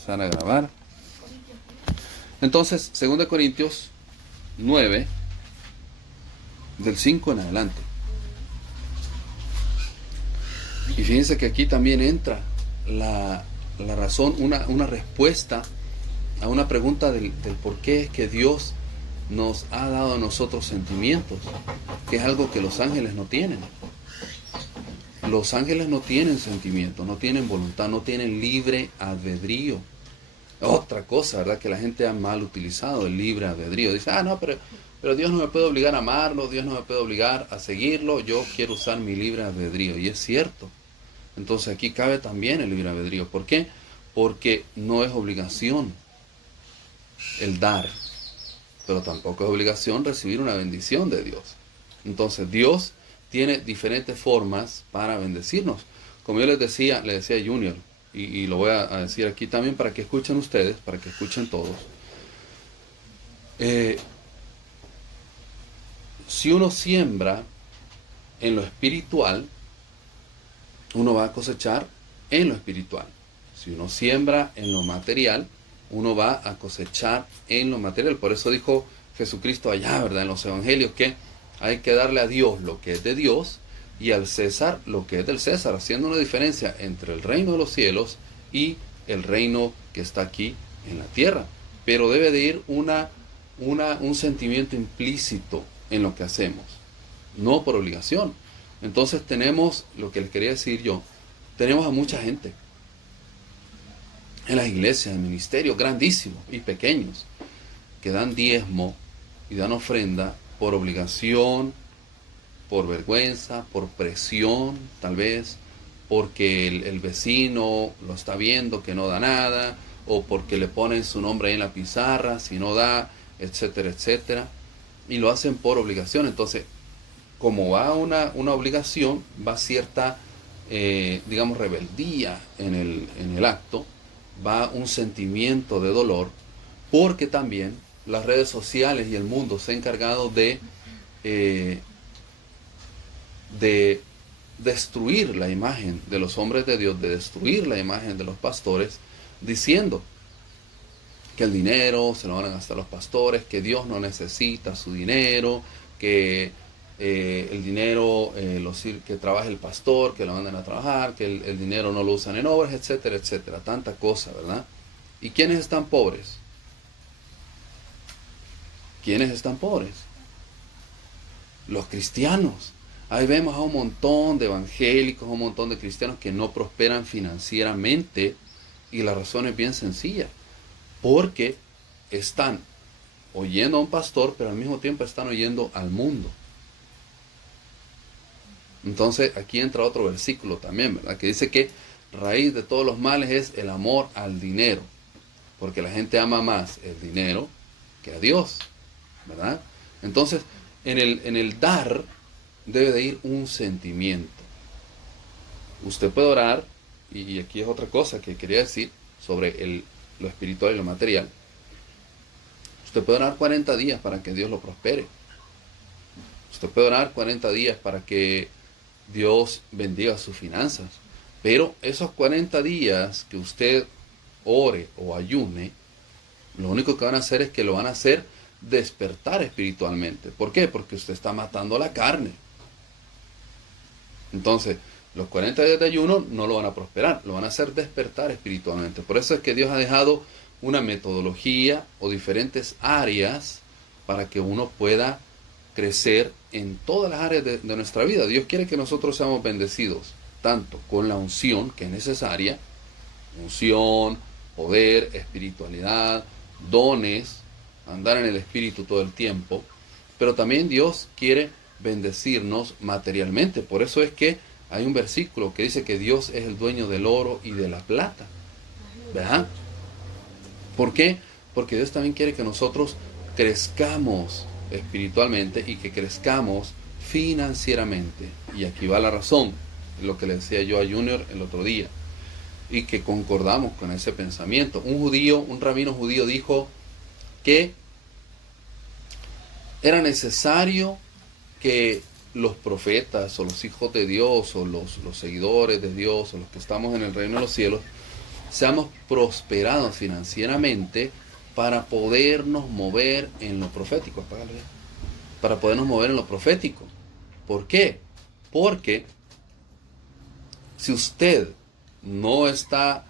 empezar a grabar. Entonces, 2 Corintios 9, del 5 en adelante. Y fíjense que aquí también entra la razón, una respuesta a una pregunta del por qué es que Dios nos ha dado a nosotros sentimientos, que es algo que los ángeles no tienen. Los ángeles no tienen sentimientos, no tienen voluntad, no tienen libre albedrío. Otra cosa, ¿verdad? Que la gente ha mal utilizado el libre albedrío. Dice, no, pero Dios no me puede obligar a amarlo, Dios no me puede obligar a seguirlo, yo quiero usar mi libre albedrío. Y es cierto. Entonces aquí cabe también el libre albedrío. ¿Por qué? Porque no es obligación el dar, pero tampoco es obligación recibir una bendición de Dios. Entonces Dios tiene diferentes formas para bendecirnos. Como yo le decía a Junior, y lo voy a decir aquí también para que escuchen ustedes, para que escuchen todos. Si uno siembra en lo espiritual, uno va a cosechar en lo espiritual. Si uno siembra en lo material, uno va a cosechar en lo material. Por eso dijo Jesucristo allá, ¿verdad? En los evangelios, que hay que darle a Dios lo que es de Dios y al César lo que es del César, haciendo una diferencia entre el reino de los cielos y el reino que está aquí en la tierra. Pero debe de ir un sentimiento implícito en lo que hacemos, no por obligación. Entonces tenemos, lo que les quería decir yo, tenemos a mucha gente en las iglesias, en ministerios grandísimos y pequeños, que dan diezmo y dan ofrenda por obligación, por vergüenza, por presión, tal vez, porque el vecino lo está viendo que no da nada, o porque le ponen su nombre ahí en la pizarra si no da, etcétera, etcétera, y lo hacen por obligación. Entonces, como va una obligación, va cierta, digamos, rebeldía en el acto, va un sentimiento de dolor, porque también las redes sociales y el mundo se ha encargado de destruir la imagen de los hombres de Dios, de destruir la imagen de los pastores, diciendo que el dinero se lo van a gastar los pastores, que Dios no necesita su dinero, que el dinero que trabaje el pastor, que lo manden a trabajar, que el dinero no lo usan en obras, etcétera, etcétera. Tanta cosa, ¿verdad? ¿Y quiénes están pobres? ¿Quiénes están pobres? Los cristianos. Ahí vemos a un montón de evangélicos, a un montón de cristianos que no prosperan financieramente, y la razón es bien sencilla, porque están oyendo a un pastor, pero al mismo tiempo están oyendo al mundo. Entonces aquí entra otro versículo también, ¿verdad? Que dice que raíz de todos los males es el amor al dinero, porque la gente ama más el dinero que a Dios, ¿verdad? Entonces, en el dar debe de ir un sentimiento. Usted puede orar, y aquí es otra cosa que quería decir sobre lo espiritual y lo material. Usted puede orar 40 días para que Dios lo prospere. Usted puede orar 40 días para que Dios bendiga sus finanzas. Pero esos 40 días que usted ore o ayune, lo único que van a hacer es que lo van a hacer despertar espiritualmente. ¿Por qué? Porque usted está matando la carne. Entonces, los 40 días de ayuno no lo van a prosperar, lo van a hacer despertar espiritualmente. Por eso es que Dios ha dejado una metodología o diferentes áreas para que uno pueda crecer en todas las áreas de nuestra vida. Dios quiere que nosotros seamos bendecidos, tanto con la unción, que es necesaria, unción, poder, espiritualidad, dones, andar en el espíritu todo el tiempo, pero también Dios quiere bendecirnos materialmente. Por eso es que hay un versículo que dice que Dios es el dueño del oro y de la plata, ¿verdad? ¿Por qué? Porque Dios también quiere que nosotros crezcamos espiritualmente y que crezcamos financieramente. Y aquí va la razón, lo que le decía yo a Junior el otro día, y que concordamos con ese pensamiento. Un rabino judío dijo que era necesario que los profetas o los hijos de Dios o los seguidores de Dios o los que estamos en el reino de los cielos seamos prosperados financieramente para podernos mover en lo profético. Apágalo ya. Para podernos mover en lo profético. ¿Por qué? Porque si usted no está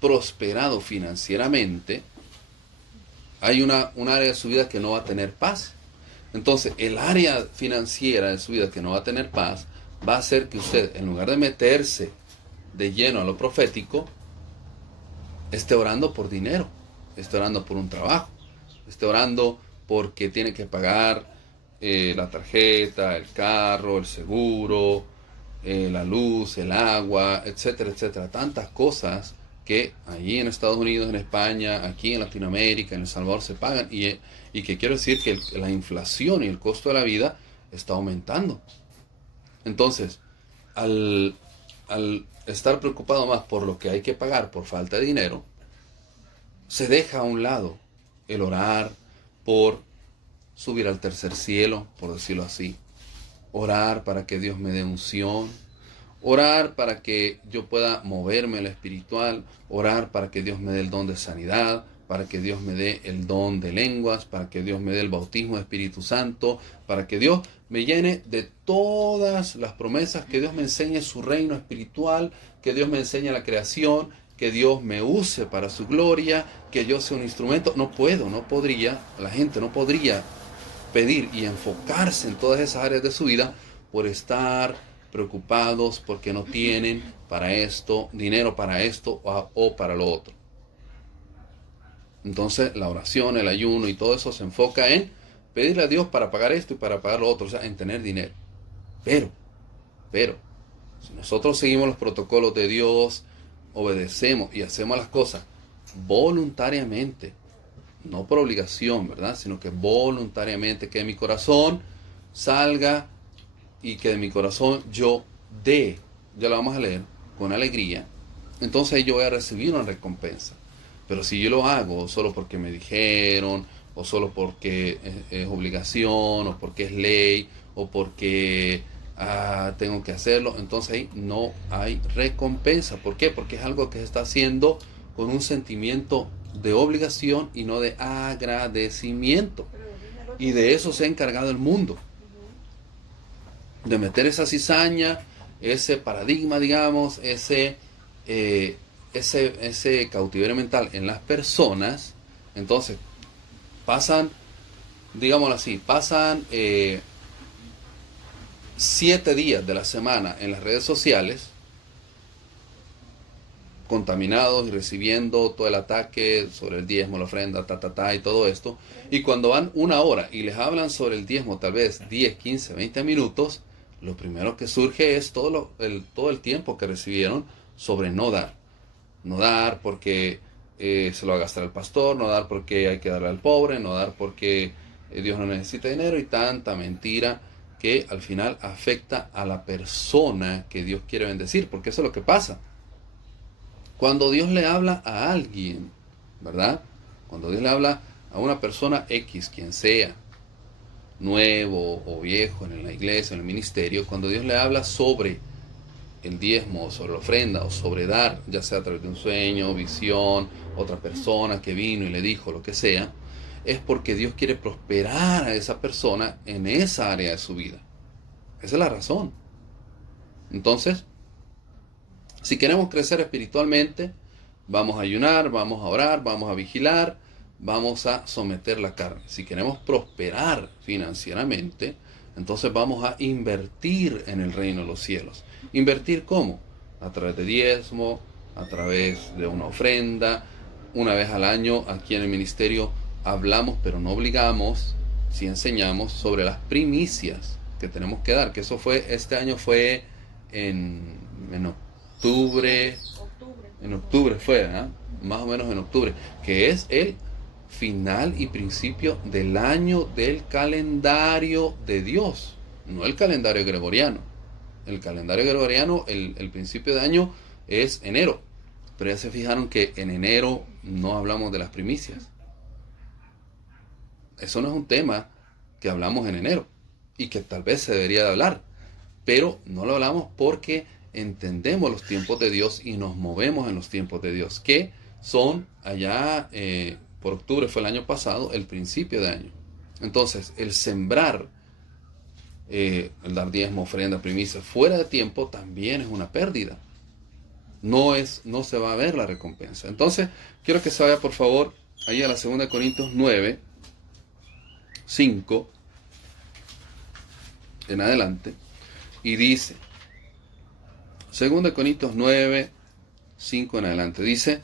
prosperado financieramente, hay un área de su vida que no va a tener paz. Entonces, el área financiera de su vida que no va a tener paz va a hacer que usted, en lugar de meterse de lleno a lo profético, esté orando por dinero, esté orando por un trabajo, esté orando porque tiene que pagar la tarjeta, el carro, el seguro, la luz, el agua, etcétera, etcétera. Tantas cosas que allí en Estados Unidos, en España, aquí en Latinoamérica, en El Salvador se pagan y que quiero decir que la inflación y el costo de la vida está aumentando. Entonces, al estar preocupado más por lo que hay que pagar por falta de dinero, se deja a un lado el orar por subir al tercer cielo, por decirlo así. Orar para que Dios me dé unción. Orar para que yo pueda moverme en lo espiritual. Orar para que Dios me dé el don de sanidad. Para que Dios me dé el don de lenguas. Para que Dios me dé el bautismo de Espíritu Santo. Para que Dios me llene de todas las promesas. Que Dios me enseñe su reino espiritual. Que Dios me enseñe la creación. Que Dios me use para su gloria. Que yo sea un instrumento. No podría. La gente no podría pedir y enfocarse en todas esas áreas de su vida por estar preocupados porque no tienen para esto, dinero para esto o para lo otro. Entonces la oración, el ayuno y todo eso se enfoca en pedirle a Dios para pagar esto y para pagar lo otro, o sea, en tener dinero. Pero, si nosotros seguimos los protocolos de Dios, obedecemos y hacemos las cosas voluntariamente, no por obligación, ¿verdad? Sino que voluntariamente, que de mi corazón salga y que de mi corazón yo dé, ya lo vamos a leer, con alegría, entonces yo voy a recibir una recompensa. Pero si yo lo hago solo porque me dijeron, o solo porque es obligación, o porque es ley, o porque tengo que hacerlo, entonces ahí no hay recompensa. ¿Por qué? Porque es algo que se está haciendo con un sentimiento de obligación y no de agradecimiento. Y de eso se ha encargado el mundo. De meter esa cizaña, ese paradigma, digamos, ese cautiverio mental en las personas. Entonces, pasan, digámoslo así, pasan 7 días de la semana en las redes sociales contaminados y recibiendo todo el ataque sobre el diezmo, la ofrenda, y todo esto. Y cuando van 1 hora y les hablan sobre el diezmo, tal vez 10, 15, 20 minutos, lo primero que surge es todo el tiempo que recibieron sobre no dar. No dar porque se lo va a gastar el pastor, no dar porque hay que darle al pobre, no dar porque Dios no necesita dinero y tanta mentira que al final afecta a la persona que Dios quiere bendecir, porque eso es lo que pasa. Cuando Dios le habla a alguien, ¿verdad? Cuando Dios le habla a una persona X, quien sea, nuevo o viejo en la iglesia, en el ministerio, cuando Dios le habla sobre el diezmo, sobre la ofrenda o sobre dar, ya sea a través de un sueño, visión, otra persona que vino y le dijo lo que sea, es porque Dios quiere prosperar a esa persona en esa área de su vida. Esa es la razón. Entonces, si queremos crecer espiritualmente, vamos a ayunar, vamos a orar, vamos a vigilar, vamos a someter la carne. Si queremos prosperar financieramente, entonces vamos a invertir en el reino de los cielos. ¿Invertir cómo? A través de diezmo, a través de una ofrenda. Una vez al año aquí en el ministerio hablamos, pero no obligamos, si enseñamos sobre las primicias que tenemos que dar. Que eso fue, este año fue en octubre. En octubre fue, ¿eh? Más o menos en octubre, que es el final y principio del año del calendario de Dios, no el calendario gregoriano. El calendario gregoriano, el principio de año es enero, pero ya se fijaron que en enero no hablamos de las primicias. Eso no es un tema que hablamos en enero y que tal vez se debería de hablar, pero no lo hablamos porque entendemos los tiempos de Dios y nos movemos en los tiempos de Dios, que son allá, por octubre fue el año pasado, el principio de año. Entonces, el sembrar, el dar diezmo, ofrenda, primicia, fuera de tiempo, también es una pérdida. No se va a ver la recompensa. Entonces, quiero que se vaya, por favor, ahí a la 2 Corintios 9, 5, en adelante, y dice, 2 Corintios 9, 5 en adelante, dice,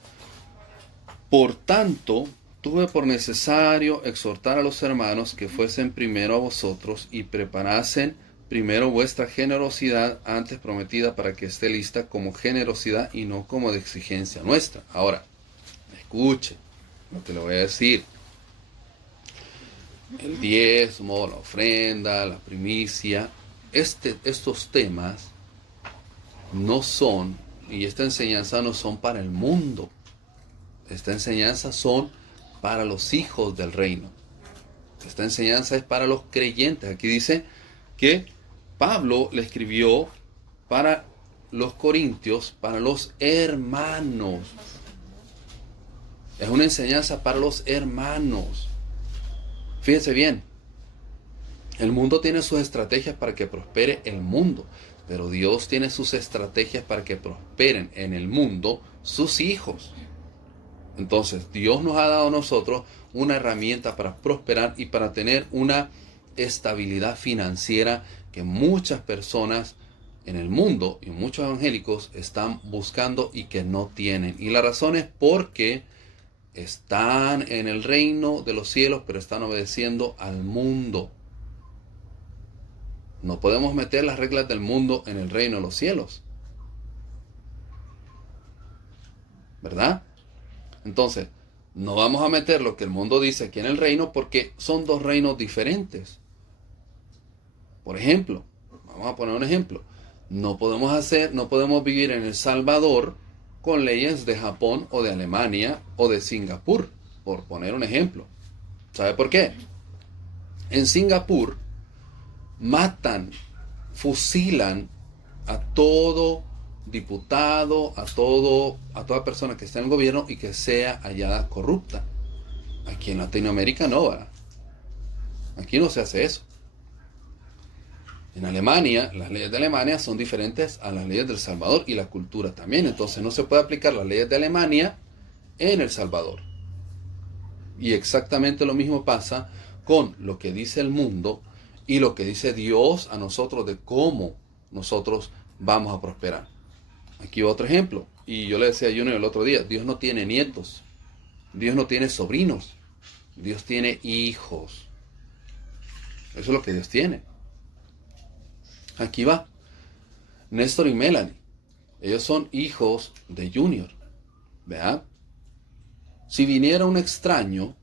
por tanto, tuve por necesario exhortar a los hermanos que fuesen primero a vosotros y preparasen primero vuestra generosidad antes prometida para que esté lista como generosidad y no como de exigencia nuestra. Ahora, escuche lo que le voy a decir. El diezmo, la ofrenda, la primicia, estos temas no son, y esta enseñanza no son para el mundo. Esta enseñanza son para los hijos del reino. Esta enseñanza es para los creyentes. Aquí dice que Pablo le escribió para los corintios, para los hermanos. Es una enseñanza para los hermanos. Fíjense bien, el mundo tiene sus estrategias para que prospere el mundo, pero Dios tiene sus estrategias para que prosperen en el mundo sus hijos. Entonces, Dios nos ha dado a nosotros una herramienta para prosperar y para tener una estabilidad financiera que muchas personas en el mundo y muchos evangélicos están buscando y que no tienen. Y la razón es porque están en el reino de los cielos, pero están obedeciendo al mundo. No podemos meter las reglas del mundo en el reino de los cielos, ¿verdad? Entonces, no vamos a meter lo que el mundo dice aquí en el reino porque son dos reinos diferentes. Por ejemplo, vamos a poner un ejemplo. No podemos vivir en El Salvador con leyes de Japón o de Alemania o de Singapur, por poner un ejemplo. ¿Sabe por qué? En Singapur matan, fusilan a todo diputado, a toda persona que esté en el gobierno y que sea hallada corrupta. Aquí en Latinoamérica no, ¿verdad? Aquí no se hace eso. En Alemania, las leyes de Alemania son diferentes a las leyes del Salvador y la cultura también. Entonces no se puede aplicar las leyes de Alemania en El Salvador. Y exactamente lo mismo pasa con lo que dice el mundo y lo que dice Dios a nosotros de cómo nosotros vamos a prosperar. Aquí otro ejemplo. Y yo le decía a Junior el otro día, Dios no tiene nietos. Dios no tiene sobrinos. Dios tiene hijos. Eso es lo que Dios tiene. Aquí va. Néstor y Melanie. Ellos son hijos de Junior. ¿Verdad? Si viniera un extraño,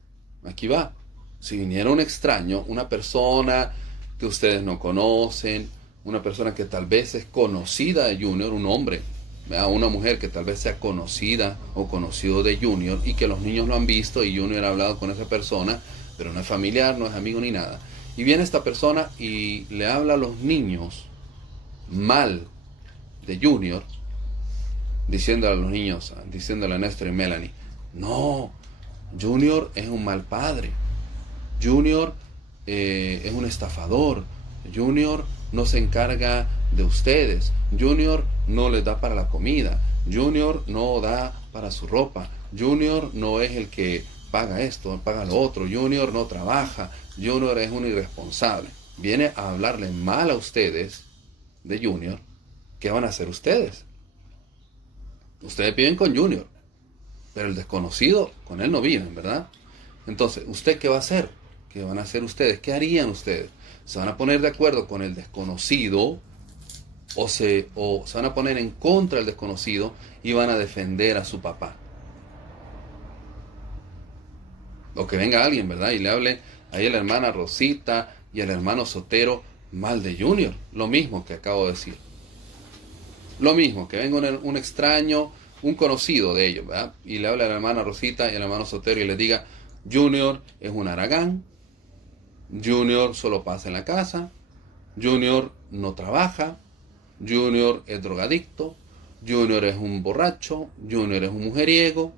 aquí va. Si viniera un extraño, una persona que ustedes no conocen, una persona que tal vez es conocida de Junior, un hombre, ¿verdad? Una mujer que tal vez sea conocida o conocido de Junior y que los niños lo han visto y Junior ha hablado con esa persona, pero no es familiar, no es amigo ni nada. Y viene esta persona y le habla a los niños mal de Junior, diciéndole a los niños, diciéndole a Néstor y Melanie, no, Junior es un mal padre, Junior es un estafador, Junior no se encarga de ustedes, Junior no les da para la comida, Junior no da para su ropa, Junior no es el que paga esto, paga lo otro, Junior no trabaja, Junior es un irresponsable. Viene a hablarle mal a ustedes de Junior. ¿Qué van a hacer ustedes? Ustedes viven con Junior, pero el desconocido con él no viven, ¿verdad? Entonces, ¿usted qué va a hacer? ¿Qué van a hacer ustedes? ¿Qué harían ustedes? ¿Se van a poner de acuerdo con el desconocido o se van a poner en contra del desconocido y van a defender a su papá? O que venga alguien, ¿verdad? Y le hable ahí a la hermana Rosita y al hermano Sotero mal de Junior. Lo mismo que acabo de decir. Lo mismo, que venga un extraño, un conocido de ellos, ¿verdad? Y le hable a la hermana Rosita y al hermano Sotero y le diga, Junior es un haragán, Junior solo pasa en la casa, Junior no trabaja, Junior es drogadicto, Junior es un borracho, Junior es un mujeriego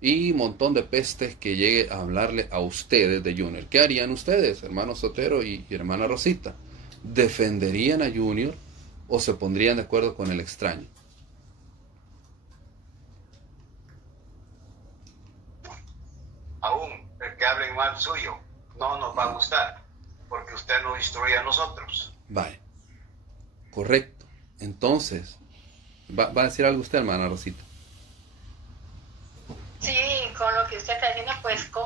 y un montón de pestes que llegue a hablarle a ustedes de Junior. ¿Qué harían ustedes, hermano Sotero y hermana Rosita? ¿Defenderían a Junior o se pondrían de acuerdo con el extraño? Aún el que hable mal suyo no nos va a gustar, porque usted nos instruye a nosotros. Vale, correcto. Entonces, ¿va a decir algo usted, hermana Rosita? Sí, con lo que usted está diciendo, pues como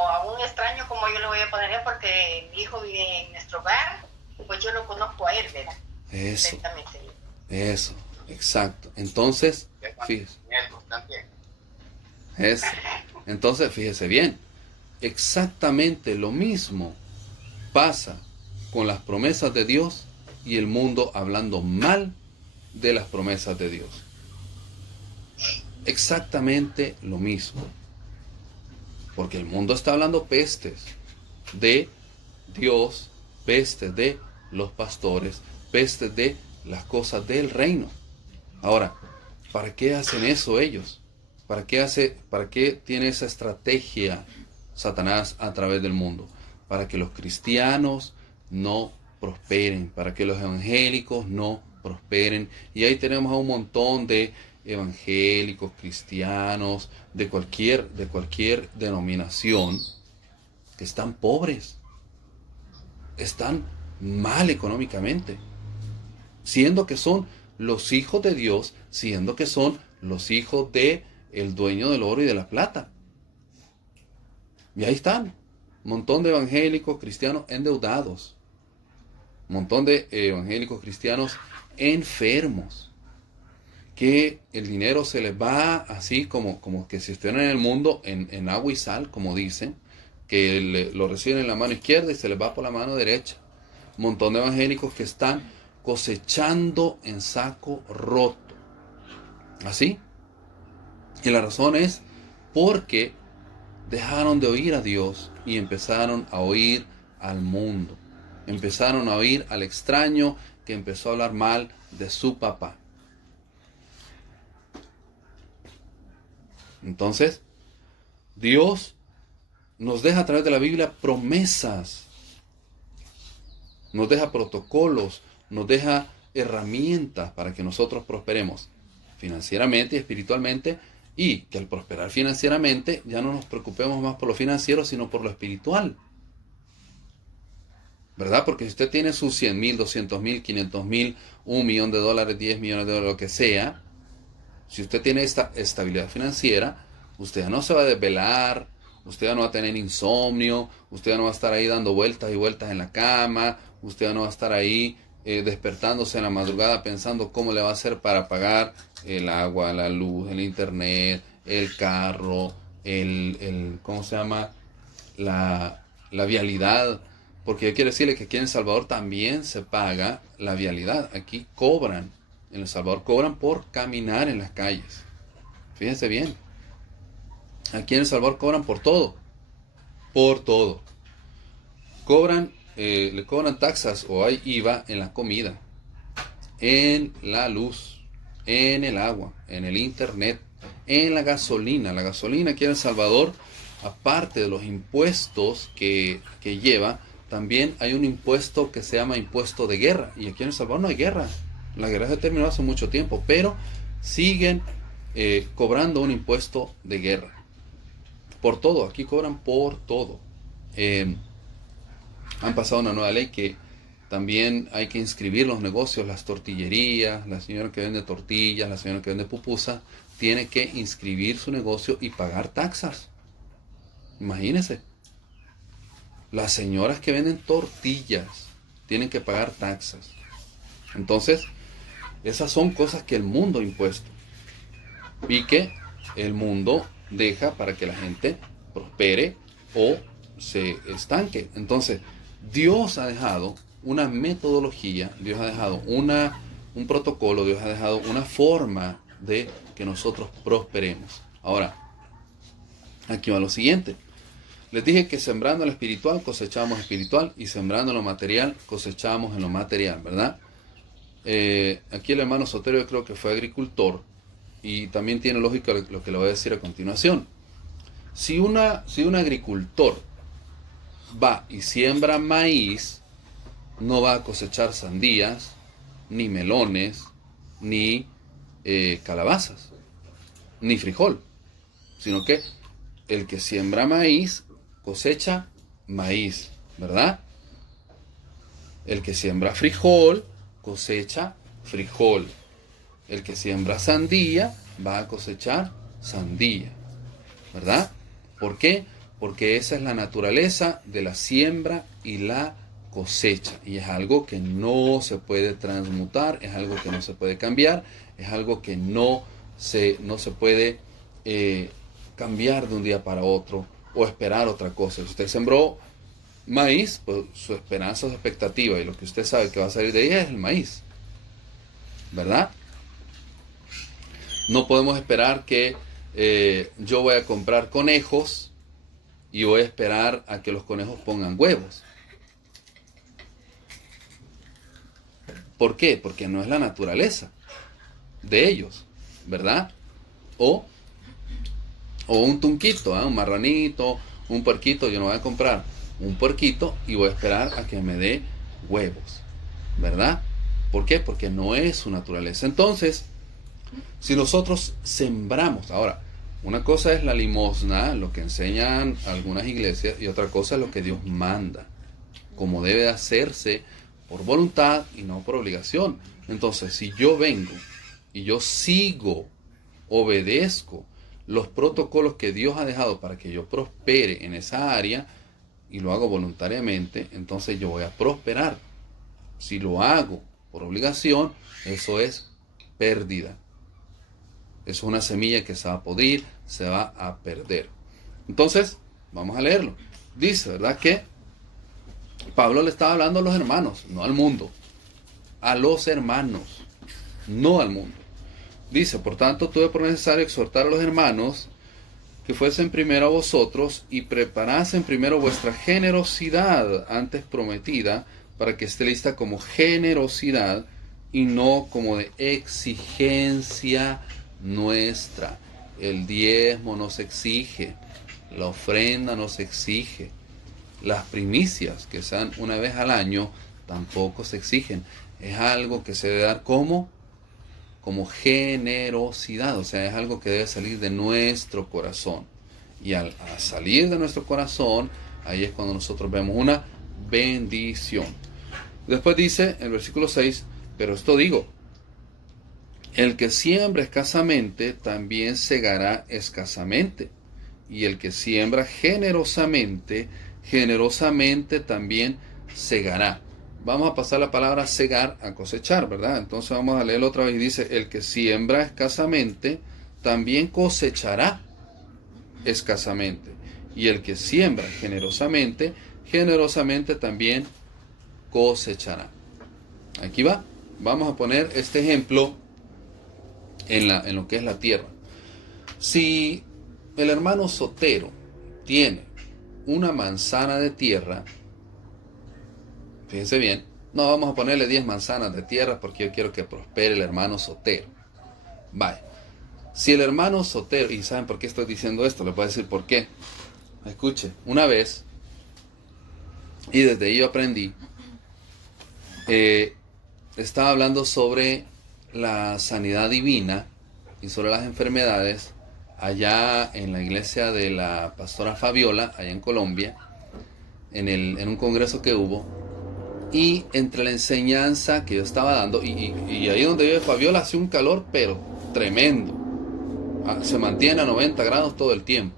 a un extraño, como yo lo voy a poner, porque mi hijo vive en nuestro hogar, pues yo lo conozco a él, ¿verdad? Eso, Perfectamente. eso, exacto. Entonces, fíjese. Eso. Entonces, fíjese bien, exactamente lo mismo pasa con las promesas de Dios y el mundo hablando mal de las promesas de Dios. Exactamente lo mismo. Porque el mundo está hablando pestes de Dios, pestes de los pastores, pestes de las cosas del reino. Ahora, ¿para qué hacen eso ellos? ¿Para qué tiene esa estrategia Satanás a través del mundo? Para que los cristianos no prosperen, para que los evangélicos no prosperen. Y ahí tenemos a un montón de evangélicos, cristianos, de cualquier denominación, que están pobres, están mal económicamente, siendo que son los hijos de Dios, siendo que son los hijos de el dueño del oro y de la plata. Y ahí están, un montón de evangélicos cristianos endeudados, un montón de evangélicos cristianos enfermos, que el dinero se les va así como que si estuvieran en el mundo en agua y sal, como dicen, que lo reciben en la mano izquierda y se les va por la mano derecha. Un montón de evangélicos que están cosechando en saco roto. ¿Así? Y la razón es porque dejaron de oír a Dios y empezaron a oír al mundo. Empezaron a oír al extraño que empezó a hablar mal de su papá. Entonces, Dios nos deja a través de la Biblia promesas, nos deja protocolos, nos deja herramientas para que nosotros prosperemos financieramente y espiritualmente, y que al prosperar financieramente ya no nos preocupemos más por lo financiero, sino por lo espiritual. ¿Verdad? Porque si usted tiene sus 100,000, 200,000, 500,000, $1,000,000, 10 millones de dólares, lo que sea, si usted tiene esta estabilidad financiera, usted ya no se va a desvelar, usted ya no va a tener insomnio, usted ya no va a estar ahí dando vueltas y vueltas en la cama, usted ya no va a estar ahí despertándose en la madrugada pensando cómo le va a hacer para pagar el agua, la luz, el internet, el carro, ¿cómo se llama? La vialidad. Porque yo quiero decirle que aquí en El Salvador también se paga la vialidad. Aquí cobran. En El Salvador cobran por caminar en las calles. Fíjense bien. Aquí en El Salvador cobran por todo. Por todo. Le cobran taxas o hay IVA en la comida, en la luz, en el agua, en el internet, en la gasolina. La gasolina aquí en El Salvador, aparte de los impuestos que lleva, también hay un impuesto que se llama impuesto de guerra. Y aquí en El Salvador no hay guerra. La guerra se terminó hace mucho tiempo, pero siguen cobrando un impuesto de guerra. Por todo, aquí cobran por todo. Han pasado una nueva ley que también hay que inscribir los negocios, las tortillerías, la señora que vende tortillas, la señora que vende pupusa, tiene que inscribir su negocio y pagar taxas. Imagínense. Las señoras que venden tortillas tienen que pagar taxas. Entonces, esas son cosas que el mundo ha impuesto y que el mundo deja para que la gente prospere o se estanque. Entonces, Dios ha dejado una metodología, Dios ha dejado un protocolo, Dios ha dejado una forma de que nosotros prosperemos. Ahora, aquí va lo siguiente. Les dije que sembrando en lo espiritual cosechamos espiritual y sembrando en lo material cosechamos en lo material, ¿verdad? aquí el hermano Sotero yo creo que fue agricultor y también tiene lógica lo que le voy a decir a continuación. Si un agricultor va y siembra maíz, no va a cosechar sandías, ni melones, ni calabazas, ni frijol, sino que el que siembra maíz cosecha maíz, ¿verdad? El que siembra frijol cosecha frijol. El que siembra sandía va a cosechar sandía, ¿verdad? ¿Por qué? Porque esa es la naturaleza de la siembra y la cosecha. Y es algo que no se puede transmutar, es algo que no se puede cambiar, es algo que no se puede cambiar de un día para otro o esperar otra cosa. Si usted sembró maíz, pues su esperanza, su expectativa y lo que usted sabe que va a salir de ahí es el maíz, ¿verdad? No podemos esperar que yo voy a comprar conejos y voy a esperar a que los conejos pongan huevos. ¿Por qué? Porque no es la naturaleza de ellos, ¿verdad? O un tunquito, un marranito, un puerquito. Yo no voy a comprar un puerquito y voy a esperar a que me dé huevos, ¿verdad? ¿Por qué? Porque no es su naturaleza. Entonces, si nosotros sembramos, ahora, una cosa es la limosna, lo que enseñan algunas iglesias, y otra cosa es lo que Dios manda, como debe hacerse por voluntad y no por obligación. Entonces, si yo vengo y yo sigo, obedezco los protocolos que Dios ha dejado para que yo prospere en esa área y lo hago voluntariamente, entonces yo voy a prosperar. Si lo hago por obligación, eso es pérdida. Eso es una semilla que se va a podrir, se va a perder. Entonces, vamos a leerlo. Dice, ¿verdad? Que Pablo le estaba hablando a los hermanos, no al mundo. A los hermanos, no al mundo. Dice, por tanto, tuve por necesario exhortar a los hermanos que fuesen primero a vosotros y preparasen primero vuestra generosidad antes prometida, para que esté lista como generosidad y no como de exigencia nuestra. El diezmo nos exige, la ofrenda nos exige, las primicias que sean una vez al año tampoco se exigen. Es algo que se debe dar como generosidad, o sea, es algo que debe salir de nuestro corazón. Y al salir de nuestro corazón, ahí es cuando nosotros vemos una bendición. Después dice el versículo 6, pero esto digo, el que siembra escasamente también segará escasamente, y el que siembra generosamente, generosamente también segará. Vamos a pasar la palabra segar a cosechar, ¿verdad? Entonces vamos a leerlo otra vez y dice, el que siembra escasamente también cosechará escasamente, y el que siembra generosamente, generosamente también cosechará. Aquí va. Vamos a poner este ejemplo en lo que es la tierra. Si el hermano Sotero tiene una manzana de tierra, fíjense bien, no vamos a ponerle 10 manzanas de tierra porque yo quiero que prospere el hermano Sotero. Vaya, si el hermano Sotero, y ¿saben por qué estoy diciendo esto? Les voy a decir por qué. Escuche, una vez, y desde ahí yo aprendí, estaba hablando sobre la sanidad divina y sobre las enfermedades allá en la iglesia de la pastora Fabiola, allá en Colombia, en un congreso que hubo, y entre la enseñanza que yo estaba dando, y ahí donde vive Fabiola hace un calor pero tremendo, se mantiene a 90 grados todo el tiempo,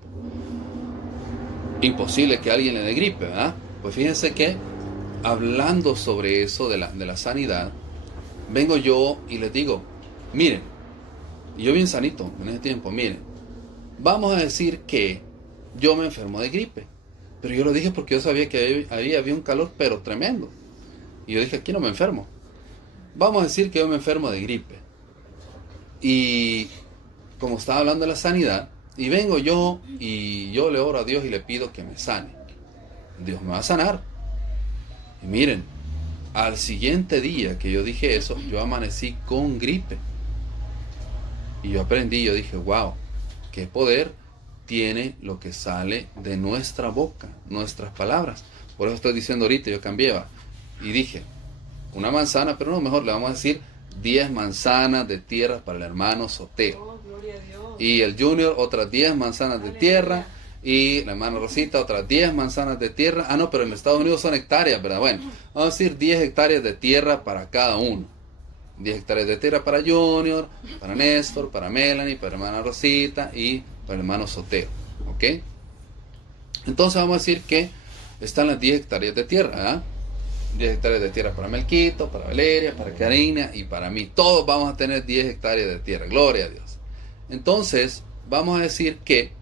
imposible que alguien le dé gripe, ¿verdad? Pues fíjense que hablando sobre eso de la sanidad, vengo yo y les digo, miren, y yo bien sanito en ese tiempo, miren, vamos a decir que yo me enfermo de gripe, pero yo lo dije porque yo sabía que había un calor pero tremendo, y yo dije, aquí no me enfermo. Vamos a decir que yo me enfermo de gripe, y como estaba hablando de la sanidad, y vengo yo y yo le oro a Dios y le pido que me sane, Dios me va a sanar. Y miren, al siguiente día que yo dije eso, yo amanecí con gripe. Y yo aprendí, yo dije, wow, qué poder tiene lo que sale de nuestra boca, nuestras palabras. Por eso estoy diciendo ahorita, yo cambié, y dije, una manzana, pero no, mejor le vamos a decir 10 manzanas de tierra para el hermano Sotero. Oh, gloria a Dios. Y el Junior, otras 10 manzanas de tierra. Y la hermana Rosita, otras 10 manzanas de tierra. Ah, no, pero en Estados Unidos son hectáreas, ¿verdad? Bueno, vamos a decir 10 hectáreas de tierra para cada uno. 10 hectáreas de tierra para Junior, para Néstor, para Melanie, para la hermana Rosita y para el hermano Sotero. ¿Ok? Entonces vamos a decir que están las 10 hectáreas de tierra, ¿verdad? 10 hectáreas de tierra para Melquito, para Valeria, para Karina y para mí. Todos vamos a tener 10 hectáreas de tierra. Gloria a Dios. Entonces, vamos a decir que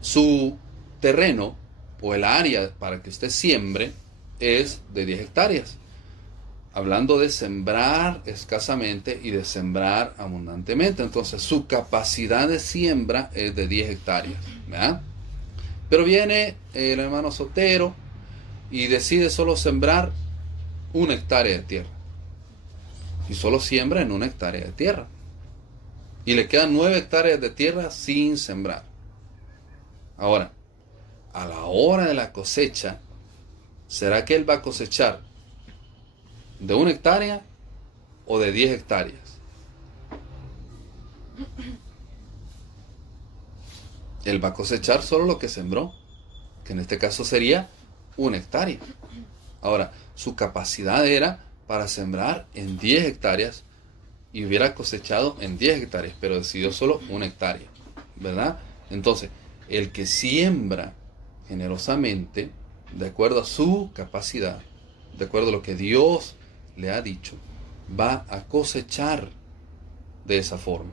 su terreno o el área para que usted siembre es de 10 hectáreas. Hablando de sembrar escasamente y de sembrar abundantemente. Entonces, su capacidad de siembra es de 10 hectáreas. ¿Verdad? Pero viene el hermano Sotero y decide solo sembrar 1 hectárea de tierra. Y solo siembra en 1 hectárea de tierra. Y le quedan 9 hectáreas de tierra sin sembrar. Ahora, a la hora de la cosecha, ¿será que él va a cosechar de 1 hectárea o de 10 hectáreas? Él va a cosechar solo lo que sembró, que en este caso sería 1 hectárea. Ahora, su capacidad era para sembrar en 10 hectáreas y hubiera cosechado en 10 hectáreas, pero decidió solo 1 hectárea, ¿verdad? Entonces, el que siembra generosamente, de acuerdo a su capacidad, de acuerdo a lo que Dios le ha dicho, va a cosechar de esa forma.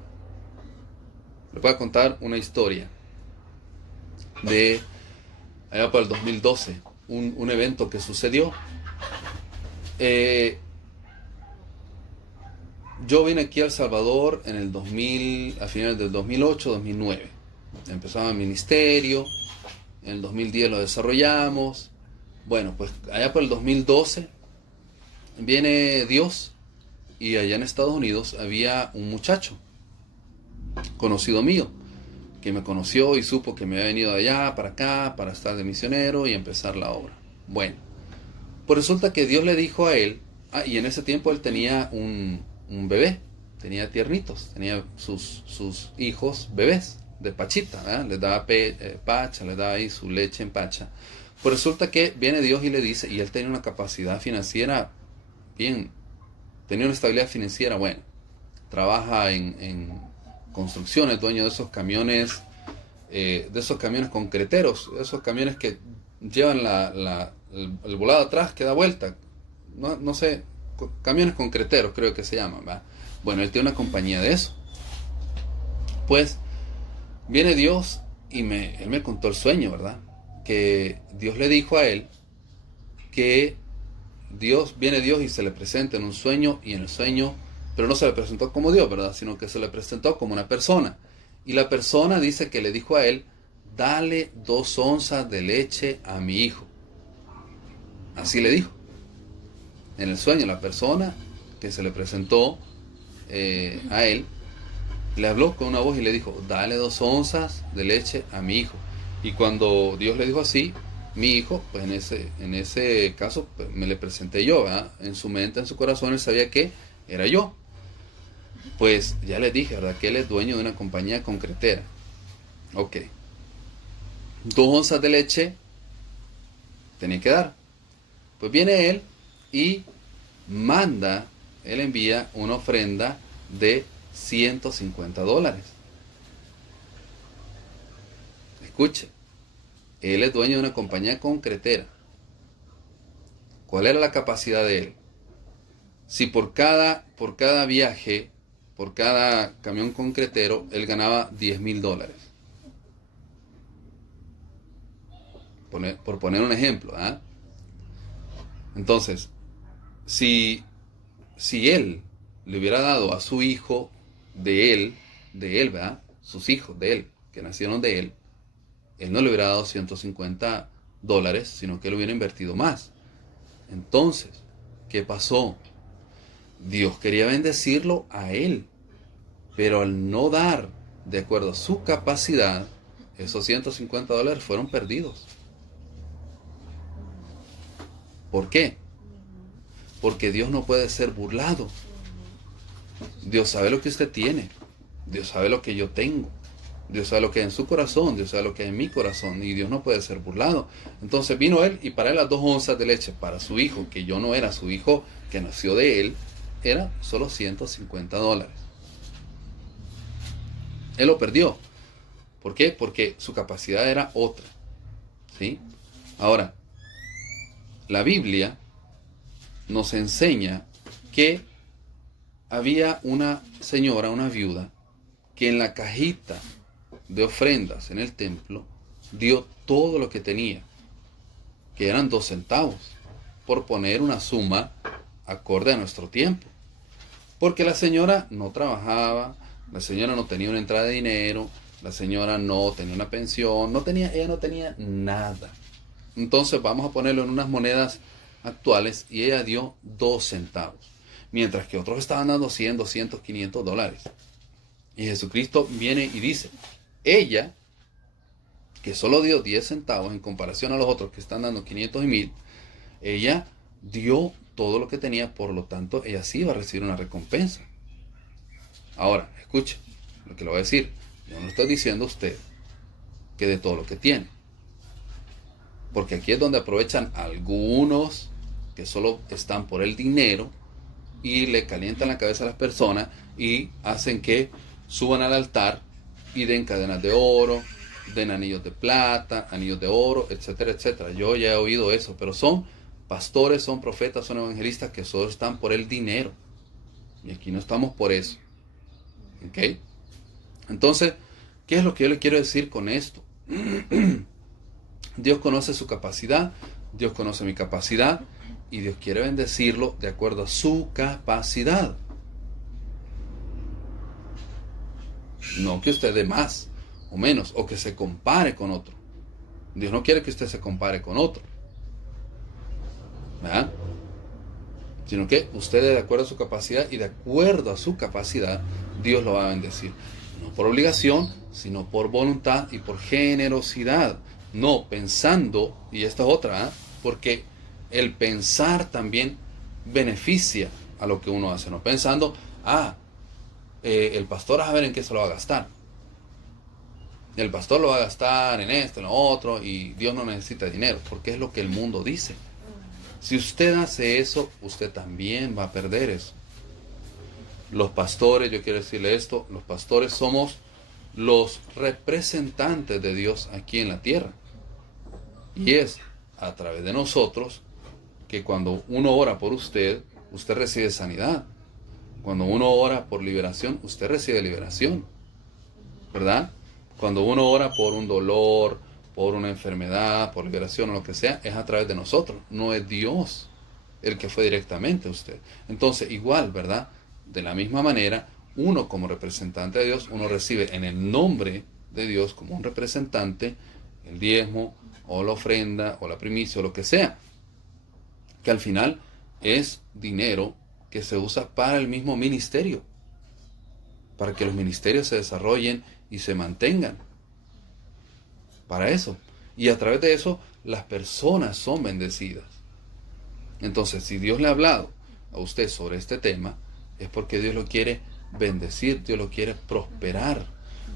Le voy a contar una historia de allá para el 2012, un evento que sucedió. Yo vine aquí a El Salvador en el 2000, a finales del 2008, 2009. Empezaba el ministerio, en el 2010 lo desarrollamos. Bueno, pues allá por el 2012 viene Dios y allá en Estados Unidos había un muchacho conocido mío que me conoció y supo que me había venido de allá para acá para estar de misionero y empezar la obra. Bueno, pues resulta que Dios le dijo a él, y en ese tiempo él tenía un bebé, tenía tiernitos, tenía sus hijos bebés de pachita, ¿verdad? Les daba pacha, les daba ahí su leche en pacha. Pues resulta que viene Dios y le dice, y él tenía una capacidad financiera bien, tenía una estabilidad financiera buena, trabaja en construcciones, dueño de esos camiones concreteros, esos camiones que llevan el volado atrás que da vuelta, no sé, camiones concreteros creo que se llaman, ¿verdad? Bueno, él tiene una compañía de eso. Pues viene Dios y él me contó el sueño, ¿verdad? Que Dios le dijo a él que viene Dios y se le presenta en un sueño, y en el sueño, pero no se le presentó como Dios, ¿verdad? Sino que se le presentó como una persona. Y la persona dice que le dijo a él, dale 2 onzas de leche a mi hijo. Así le dijo. En el sueño, la persona que se le presentó a él, le habló con una voz y le dijo, dale 2 onzas de leche a mi hijo. Y cuando Dios le dijo así, mi hijo, pues en ese caso pues, me le presenté yo, ¿verdad? En su mente, en su corazón, él sabía que era yo. Pues ya les dije, ¿verdad? Que él es dueño de una compañía concretera. Ok. 2 onzas de leche tenía que dar. Pues viene él y él envía una ofrenda de $150. Escuche, él es dueño de una compañía concretera. ¿Cuál era la capacidad de él? Si por cada viaje, por cada camión concretero, él ganaba $10,000. Por poner un ejemplo, ¿eh? Entonces, si él le hubiera dado a su hijo de él, ¿verdad? Sus hijos de él, que nacieron de él no le hubiera dado $150, sino que él hubiera invertido más. Entonces, ¿qué pasó? Dios quería bendecirlo a él, pero al no dar de acuerdo a su capacidad, esos $150 fueron perdidos. ¿Por qué? Porque Dios no puede ser burlado. Dios sabe lo que usted tiene. Dios sabe lo que yo tengo. Dios sabe lo que hay en su corazón. Dios sabe lo que hay en mi corazón. Y Dios no puede ser burlado. Entonces vino él y para él las 2 onzas de leche para su hijo, que yo no era su hijo, que nació de él, era solo $150. Él lo perdió. ¿Por qué? Porque su capacidad era otra. ¿Sí? Ahora, la Biblia nos enseña que había una señora, una viuda, que en la cajita de ofrendas en el templo dio todo lo que tenía, que eran 2 centavos, por poner una suma acorde a nuestro tiempo. Porque la señora no trabajaba, la señora no tenía una entrada de dinero, la señora no tenía una pensión, ella no tenía nada. Entonces vamos a ponerlo en unas monedas actuales y ella dio 2 centavos. Mientras que otros estaban dando 100, 200, $500. Y Jesucristo viene y dice, ella, que solo dio 10 centavos en comparación a los otros que están dando 500 y 1000, ella dio todo lo que tenía, por lo tanto, ella sí va a recibir una recompensa. Ahora, escuche lo que le voy a decir. Yo no estoy diciendo a usted que de todo lo que tiene. Porque aquí es donde aprovechan algunos que solo están por el dinero y le calientan la cabeza a las personas y hacen que suban al altar y den cadenas de oro, den anillos de plata, anillos de oro, etcétera, etcétera. Yo ya he oído eso, pero son pastores, son profetas, son evangelistas que solo están por el dinero. Y aquí no estamos por eso. ¿Ok? Entonces, ¿qué es lo que yo le quiero decir con esto? Dios conoce su capacidad, Dios conoce mi capacidad y Dios quiere bendecirlo de acuerdo a su capacidad. No que usted dé más o menos o que se compare con otro. Dios no quiere que usted se compare con otro, ¿verdad? Sino que usted de acuerdo a su capacidad y de acuerdo a su capacidad Dios lo va a bendecir. No por obligación, sino por voluntad y por generosidad. No pensando, y esta es otra, porque el pensar también beneficia a lo que uno hace. No pensando, el pastor a ver en qué se lo va a gastar. El pastor lo va a gastar en esto, en lo otro, y Dios no necesita dinero, porque es lo que el mundo dice. Si usted hace eso, usted también va a perder eso. Los pastores, yo quiero decirle esto, los pastores somos los representantes de Dios aquí en la tierra. Y es a través de nosotros que cuando uno ora por usted, usted recibe sanidad. Cuando uno ora por liberación, usted recibe liberación. ¿Verdad? Cuando uno ora por un dolor, por una enfermedad, por liberación o lo que sea, es a través de nosotros. No es Dios el que fue directamente a usted. Entonces, igual, ¿verdad? De la misma manera, uno como representante de Dios, uno recibe en el nombre de Dios como un representante el diezmo o la ofrenda o la primicia o lo que sea, que al final es dinero que se usa para el mismo ministerio, para que los ministerios se desarrollen y se mantengan. Para eso. Y a través de eso, las personas son bendecidas. Entonces, si Dios le ha hablado a usted sobre este tema, es porque Dios lo quiere bendecir, Dios lo quiere prosperar.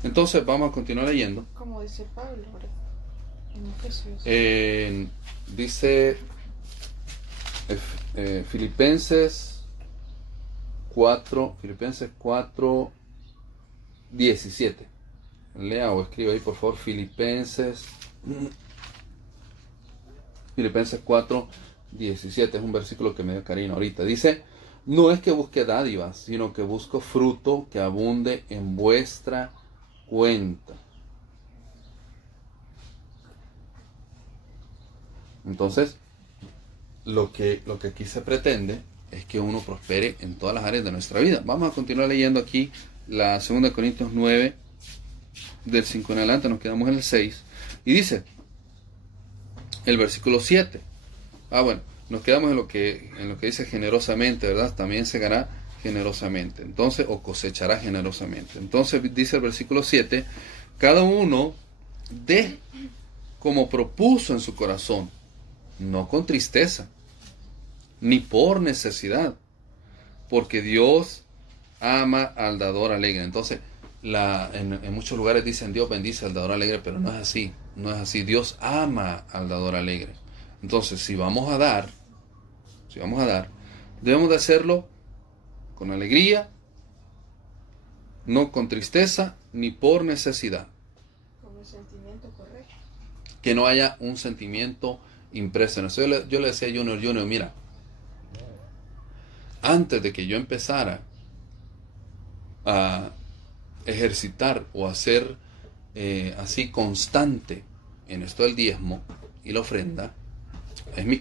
Entonces, vamos a continuar leyendo. Como dice Pablo, ¿verdad? Dice Filipenses 4, 17. Lea o escribe ahí, por favor, Filipenses 4, 17. Es un versículo que me dio Karina ahorita. Dice, no es que busque dádivas, sino que busco fruto que abunde en vuestra cuenta. Entonces, lo que aquí se pretende es que uno prospere en todas las áreas de nuestra vida. Vamos a continuar leyendo aquí la 2 Corintios 9, del 5 en adelante, nos quedamos en el 6. Y dice, el versículo 7. nos quedamos en lo que dice generosamente, ¿verdad? También segará generosamente. Entonces, o cosechará generosamente. Entonces dice el versículo 7, cada uno dé como propuso en su corazón, no con tristeza, ni por necesidad, porque Dios ama al dador alegre. Entonces, en muchos lugares dicen Dios bendice al dador alegre, pero no es así, no es así. Dios ama al dador alegre. Entonces, si vamos a dar, debemos de hacerlo con alegría, no con tristeza, ni por necesidad. Con el sentimiento correcto. Que no haya un sentimiento impreso en eso. Yo le decía a Junior, mira, antes de que yo empezara a ejercitar o a ser así constante en esto del diezmo y la ofrenda, es mi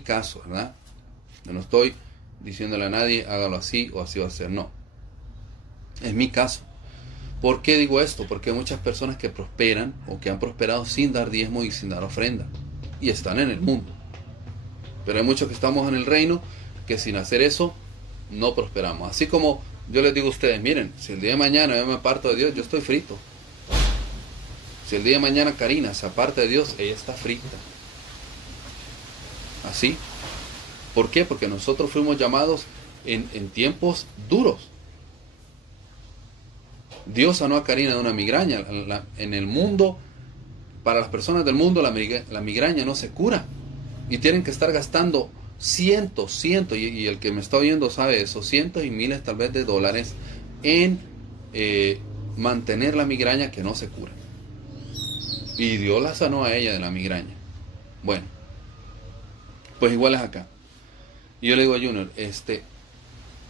caso, ¿verdad? Yo no estoy diciéndole a nadie, hágalo así o así va a ser, no. Es mi caso. ¿Por qué digo esto? Porque hay muchas personas que prosperan o que han prosperado sin dar diezmo y sin dar ofrenda. Y están en el mundo. Pero hay muchos que estamos en el reino que sin hacer eso no prosperamos. Así como yo les digo a ustedes, miren, si el día de mañana yo me aparto de Dios, yo estoy frito. Si el día de mañana Karina se aparta de Dios, ella está frita. Así. ¿Por qué? Porque nosotros fuimos llamados en tiempos duros. Dios sanó a Karina de una migraña. En el mundo, para las personas del mundo, la migraña no se cura. Y tienen que estar gastando cientos, y el que me está oyendo sabe eso, cientos y miles tal vez de dólares en mantener la migraña que no se cura. Y Dios la sanó a ella de la migraña. Bueno, pues igual es acá. Y yo le digo a Junior,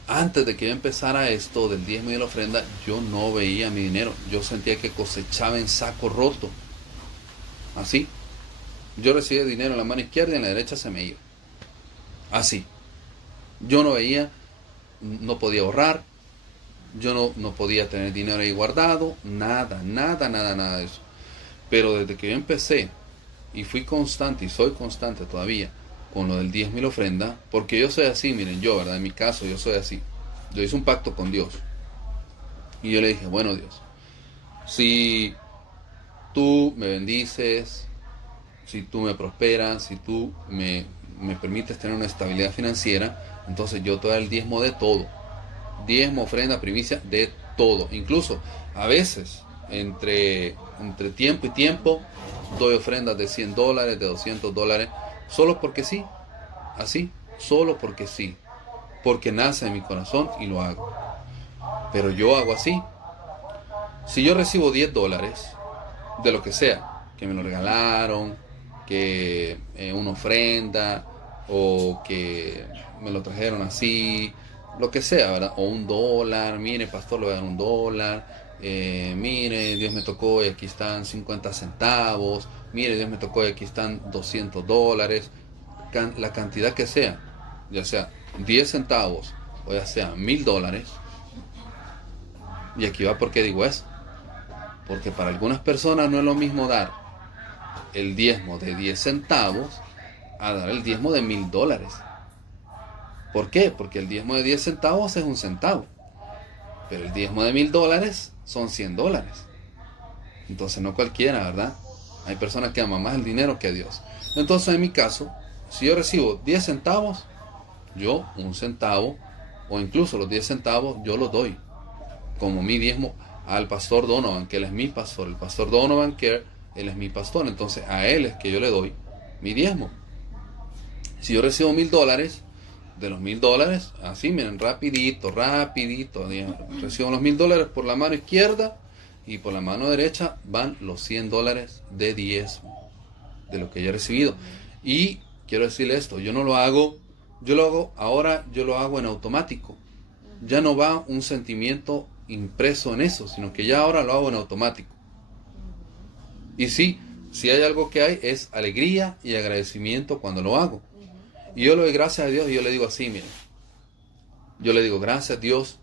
antes de que yo empezara esto del diezmo y de la ofrenda, yo no veía mi dinero. Yo sentía que cosechaba en saco roto. Así. Yo recibía dinero en la mano izquierda y en la derecha se me iba. Así. Yo no veía, no podía ahorrar, yo no podía tener dinero ahí guardado, nada de eso. Pero desde que yo empecé y fui constante y soy constante todavía con lo del diezmo y la ofrenda, porque yo soy así, miren, yo, ¿verdad? En mi caso, yo soy así. Yo hice un pacto con Dios. Y yo le dije, bueno, Dios, si tú me bendices, si tú me prosperas, si tú me permites tener una estabilidad financiera, entonces yo te doy el diezmo de todo. Diezmo, ofrenda, primicia, de todo. Incluso, a veces, entre tiempo y tiempo, doy ofrendas de $100, de $200, solo porque sí, así, solo porque sí, porque nace en mi corazón y lo hago. Pero yo hago así. Si yo recibo $10, de lo que sea, que me lo regalaron, que una ofrenda, o que me lo así, lo que sea, ¿verdad? O $1, mire, pastor, le voy a dar $1, mire, Dios me tocó y aquí están 50 centavos, mire, Dios me tocó y aquí están $200, la cantidad que sea, ya sea 10 centavos o ya sea $1000, y aquí va porque digo eso, porque para algunas personas no es lo mismo dar el diezmo de 10 centavos a dar el diezmo de $1000. ¿Por qué? Porque el diezmo de 10 centavos es un centavo, pero el diezmo de $1000 son $100. Entonces no cualquiera, ¿verdad? Hay personas que aman más el dinero que a Dios. Entonces en mi caso, si yo recibo 10 centavos, yo un centavo, o incluso los 10 centavos, yo los doy como mi diezmo al pastor Donovan, que él es mi pastor. El pastor Donovan, que él es mi pastor, entonces a él es que yo le doy mi diezmo. Si yo recibo $1000, de los $1000, así miren, rapidito, recibo los $1000 por la mano izquierda y por la mano derecha van los $100 de diezmo de lo que yo he recibido. Y quiero decirle esto, yo lo hago en automático. Ya no va un sentimiento impreso en eso, sino que ya ahora lo hago en automático. Y sí, si hay algo que hay es alegría y agradecimiento cuando lo hago. Y yo le doy gracias a Dios y yo le digo así, miren. Yo le digo gracias a Dios,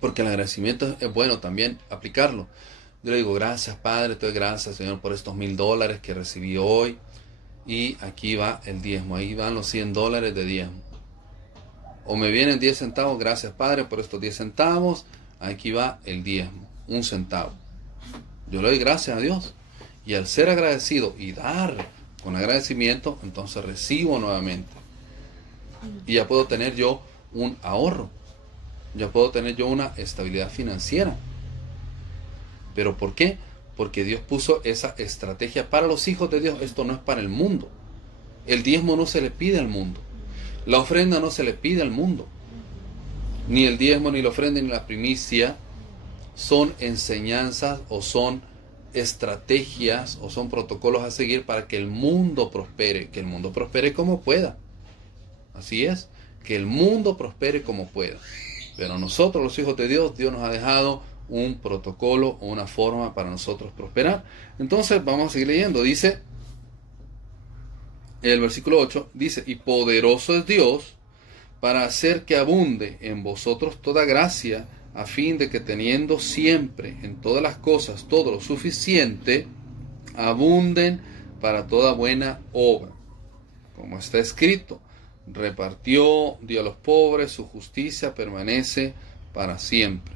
porque el agradecimiento es bueno también aplicarlo. Yo le digo gracias Padre, te doy gracias Señor por estos $1000 que recibí hoy. y aquí va el diezmo, ahí van los $100 de diezmo. O me vienen 10 centavos, gracias Padre por estos 10 centavos, aquí va el diezmo, 1 centavo. Yo le doy gracias a Dios, y al ser agradecido y dar con agradecimiento, entonces recibo nuevamente. Y ya puedo tener yo un ahorro, ya puedo tener yo una estabilidad financiera. ¿Pero por qué? Porque Dios puso esa estrategia para los hijos de Dios. Esto no es para el mundo. El diezmo no se le pide al mundo. La ofrenda no se le pide al mundo. Ni el diezmo, ni la ofrenda, ni la primicia son enseñanzas o son estrategias o son protocolos a seguir para que el mundo prospere. Que el mundo prospere como pueda. Así es, que el mundo prospere como pueda. Pero nosotros, los hijos de Dios, Dios nos ha dejado un protocolo o una forma para nosotros prosperar. Entonces vamos a seguir leyendo. Dice el versículo 8, dice: y poderoso es Dios para hacer que abunde en vosotros toda gracia, a fin de que teniendo siempre en todas las cosas todo lo suficiente, abunden para toda buena obra. Como está escrito: repartió, dio a los pobres, su justicia permanece para siempre.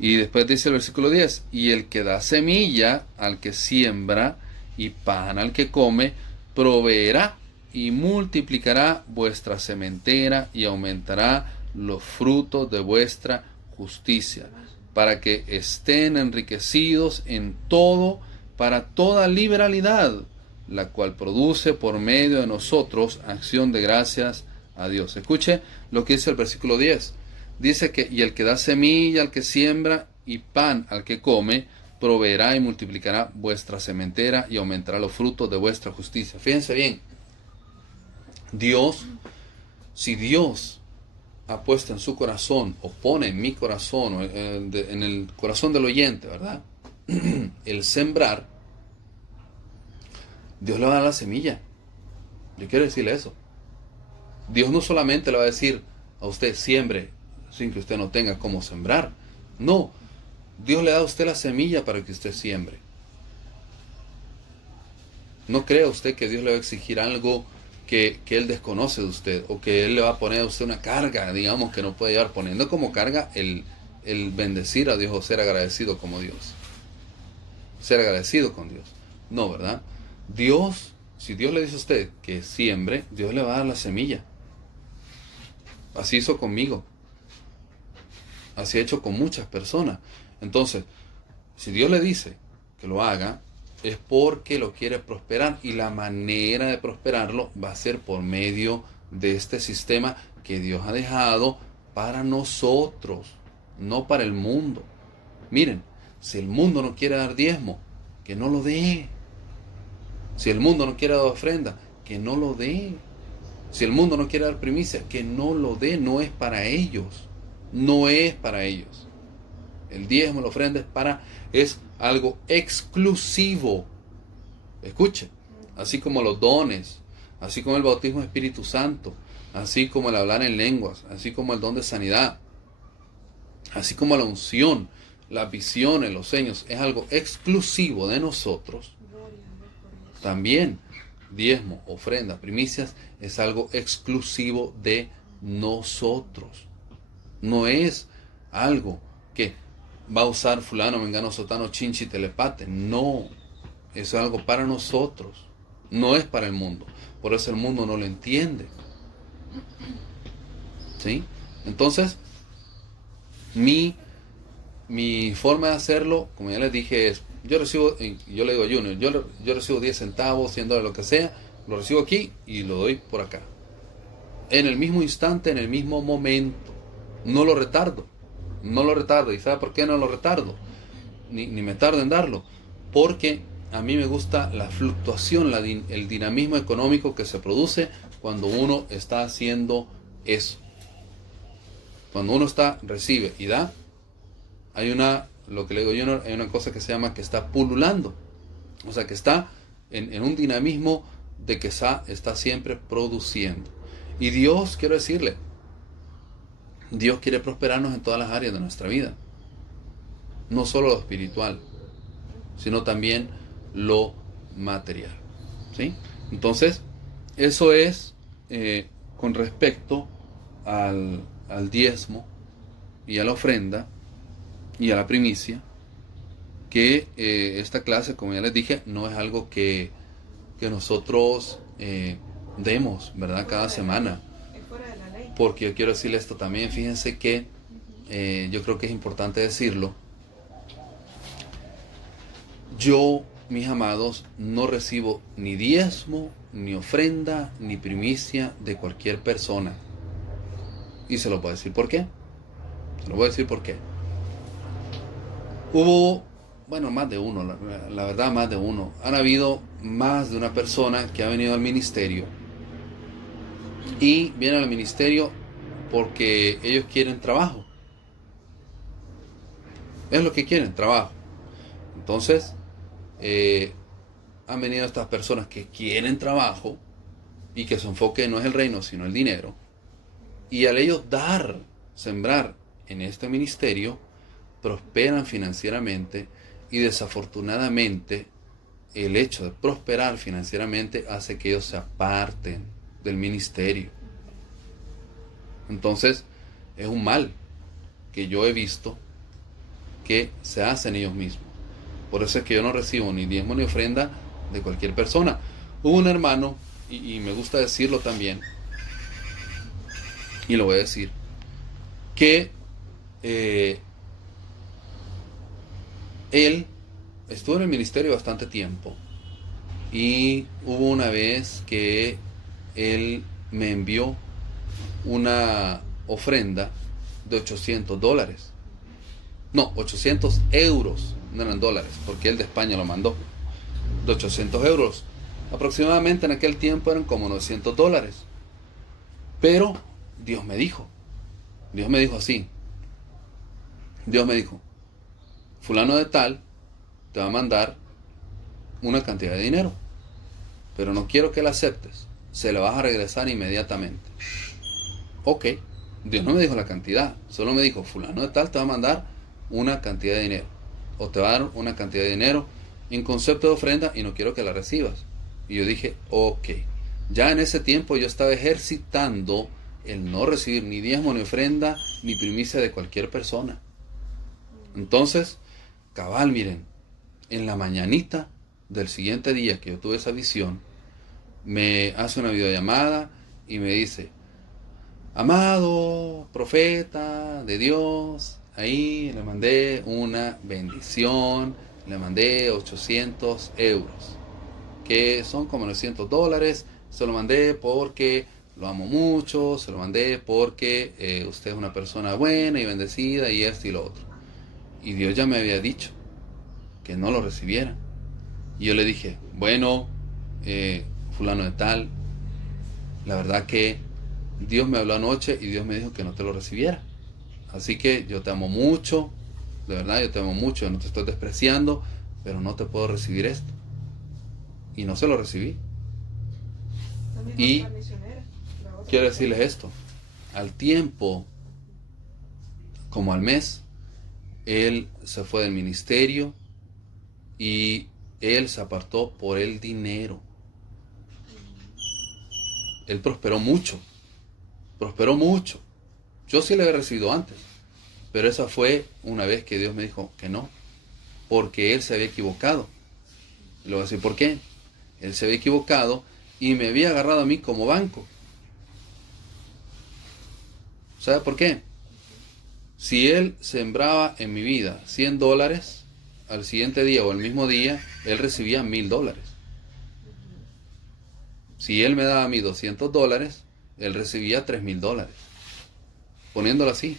Y después dice el versículo 10, y el que da semilla al que siembra y pan al que come, proveerá y multiplicará vuestra sementera y aumentará los frutos de vuestra justicia, para que estén enriquecidos en todo, para toda liberalidad, la cual produce por medio de nosotros acción de gracias a Dios. Escuche lo que dice el versículo 10. Dice que, y el que da semilla al que siembra y pan al que come, proveerá y multiplicará vuestra sementera y aumentará los frutos de vuestra justicia. Fíjense bien, Dios, si Dios ha puesto en su corazón, o pone en mi corazón, o en el corazón del oyente, ¿verdad? El sembrar, Dios le va a dar la semilla. Yo quiero decirle eso. Dios no solamente le va a decir a usted, siembre, sin que usted no tenga cómo sembrar. No, Dios le da a usted la semilla para que usted siembre. No crea usted que Dios le va a exigir algo que Él desconoce de usted, o que Él le va a poner a usted una carga, digamos, que no puede llevar, poniendo como carga el bendecir a Dios o ser agradecido como Dios. Ser agradecido con Dios. No, ¿verdad? Dios, si Dios le dice a usted que siembre, Dios le va a dar la semilla. Así hizo conmigo. Así ha hecho con muchas personas. Entonces, si Dios le dice que lo haga, es porque lo quiere prosperar. Y la manera de prosperarlo va a ser por medio de este sistema que Dios ha dejado para nosotros, no para el mundo. Miren, si el mundo no quiere dar diezmo, que no lo dé. Si el mundo no quiere dar ofrenda, que no lo dé. Si el mundo no quiere dar primicia, que no lo dé. No es para ellos. No es para ellos. El diezmo, la ofrenda es algo exclusivo. Escuche, así como los dones, así como el bautismo de Espíritu Santo, así como el hablar en lenguas, así como el don de sanidad, así como la unción, las visiones, los sueños, es algo exclusivo de nosotros. También diezmo, ofrenda, primicias es algo exclusivo de nosotros. No es algo que va a usar fulano, mengano, sotano, chinchi, telepate. No, eso es algo para nosotros. No es para el mundo. Por eso el mundo no lo entiende. ¿Sí? Entonces, mi forma de hacerlo, como ya les dije, es, yo le digo a Junior, yo recibo 10 centavos, $100, lo que sea, lo recibo aquí y lo doy por acá. En el mismo instante, en el mismo momento. No lo retardo. ¿Y sabe por qué no lo retardo? Ni me tardo en darlo. Porque a mí me gusta la fluctuación, el dinamismo económico que se produce cuando uno está haciendo eso. Cuando uno recibe y da, hay lo que le digo yo, hay una cosa que se llama que está pululando. O sea, que está en un dinamismo de que está siempre produciendo. Y Dios, quiero decirle, Dios quiere prosperarnos en todas las áreas de nuestra vida. No solo lo espiritual, sino también lo material. ¿sí? Entonces, eso es con respecto al diezmo y a la ofrenda y a la primicia, que esta clase, como ya les dije, no es algo que nosotros demos, ¿verdad? Cada semana. Es fuera de la ley. Porque yo quiero decirle esto también, fíjense que yo creo que es importante decirlo. Yo, mis amados, no recibo ni diezmo, ni ofrenda, ni primicia de cualquier persona. Y se lo voy a decir por qué. Se lo voy a decir por qué. Hubo, bueno, más de uno, la verdad, más de uno. Han habido más de una persona que ha venido al ministerio. Y vienen al ministerio porque ellos quieren trabajo. Es lo que quieren, trabajo. Entonces, han venido estas personas que quieren trabajo y que su enfoque no es el reino, sino el dinero. Y al ellos dar, sembrar en este ministerio, prosperan financieramente, y desafortunadamente el hecho de prosperar financieramente hace que ellos se aparten del ministerio. Entonces, es un mal que yo he visto que se hacen ellos mismos. Por eso es que yo no recibo ni diezmo ni ofrenda de cualquier persona. Hubo un hermano, y me gusta decirlo también, y lo voy a decir, que él estuvo en el ministerio bastante tiempo, y hubo una vez que él me envió una ofrenda de $800. No, 800 euros, no eran dólares, porque él de España lo mandó. De 800 euros. Aproximadamente en aquel tiempo eran como $900. Pero Dios me dijo así. Dios me dijo, fulano de tal te va a mandar una cantidad de dinero, pero no quiero que la aceptes, se la vas a regresar inmediatamente. Ok, Dios no me dijo la cantidad, solo me dijo, fulano de tal te va a mandar una cantidad de dinero, o te va a dar una cantidad de dinero en concepto de ofrenda y no quiero que la recibas. Y yo dije, ok. Ya en ese tiempo yo estaba ejercitando el no recibir ni diezmo, ni ofrenda, ni primicia de cualquier persona. Entonces, cabal, miren, en la mañanita del siguiente día que yo tuve esa visión, me hace una videollamada y me dice, amado profeta de Dios, ahí le mandé una bendición, le mandé 800 euros, que son como $900. Se lo mandé porque lo amo mucho, se lo mandé porque usted es una persona buena y bendecida y esto y lo otro. Y Dios ya me había dicho que no lo recibiera. Y yo le dije, bueno, fulano de tal, la verdad que Dios me habló anoche y Dios me dijo que no te lo recibiera. Así que yo te amo mucho, de verdad yo te amo mucho, yo no te estoy despreciando, pero no te puedo recibir esto. Y no se lo recibí. Y quiero decirles esto, al tiempo, como al mes, él se fue del ministerio y él se apartó por el dinero. Él prosperó mucho. Yo sí le había recibido antes, pero esa fue una vez que Dios me dijo que no, porque él se había equivocado. Le voy a decir por qué. Él se había equivocado y me había agarrado a mí como banco. ¿Sabe por qué? Si él sembraba en mi vida $100, al siguiente día o el mismo día, él recibía $1000. Si él me daba a mí $200, él recibía $3000. Poniéndolo así,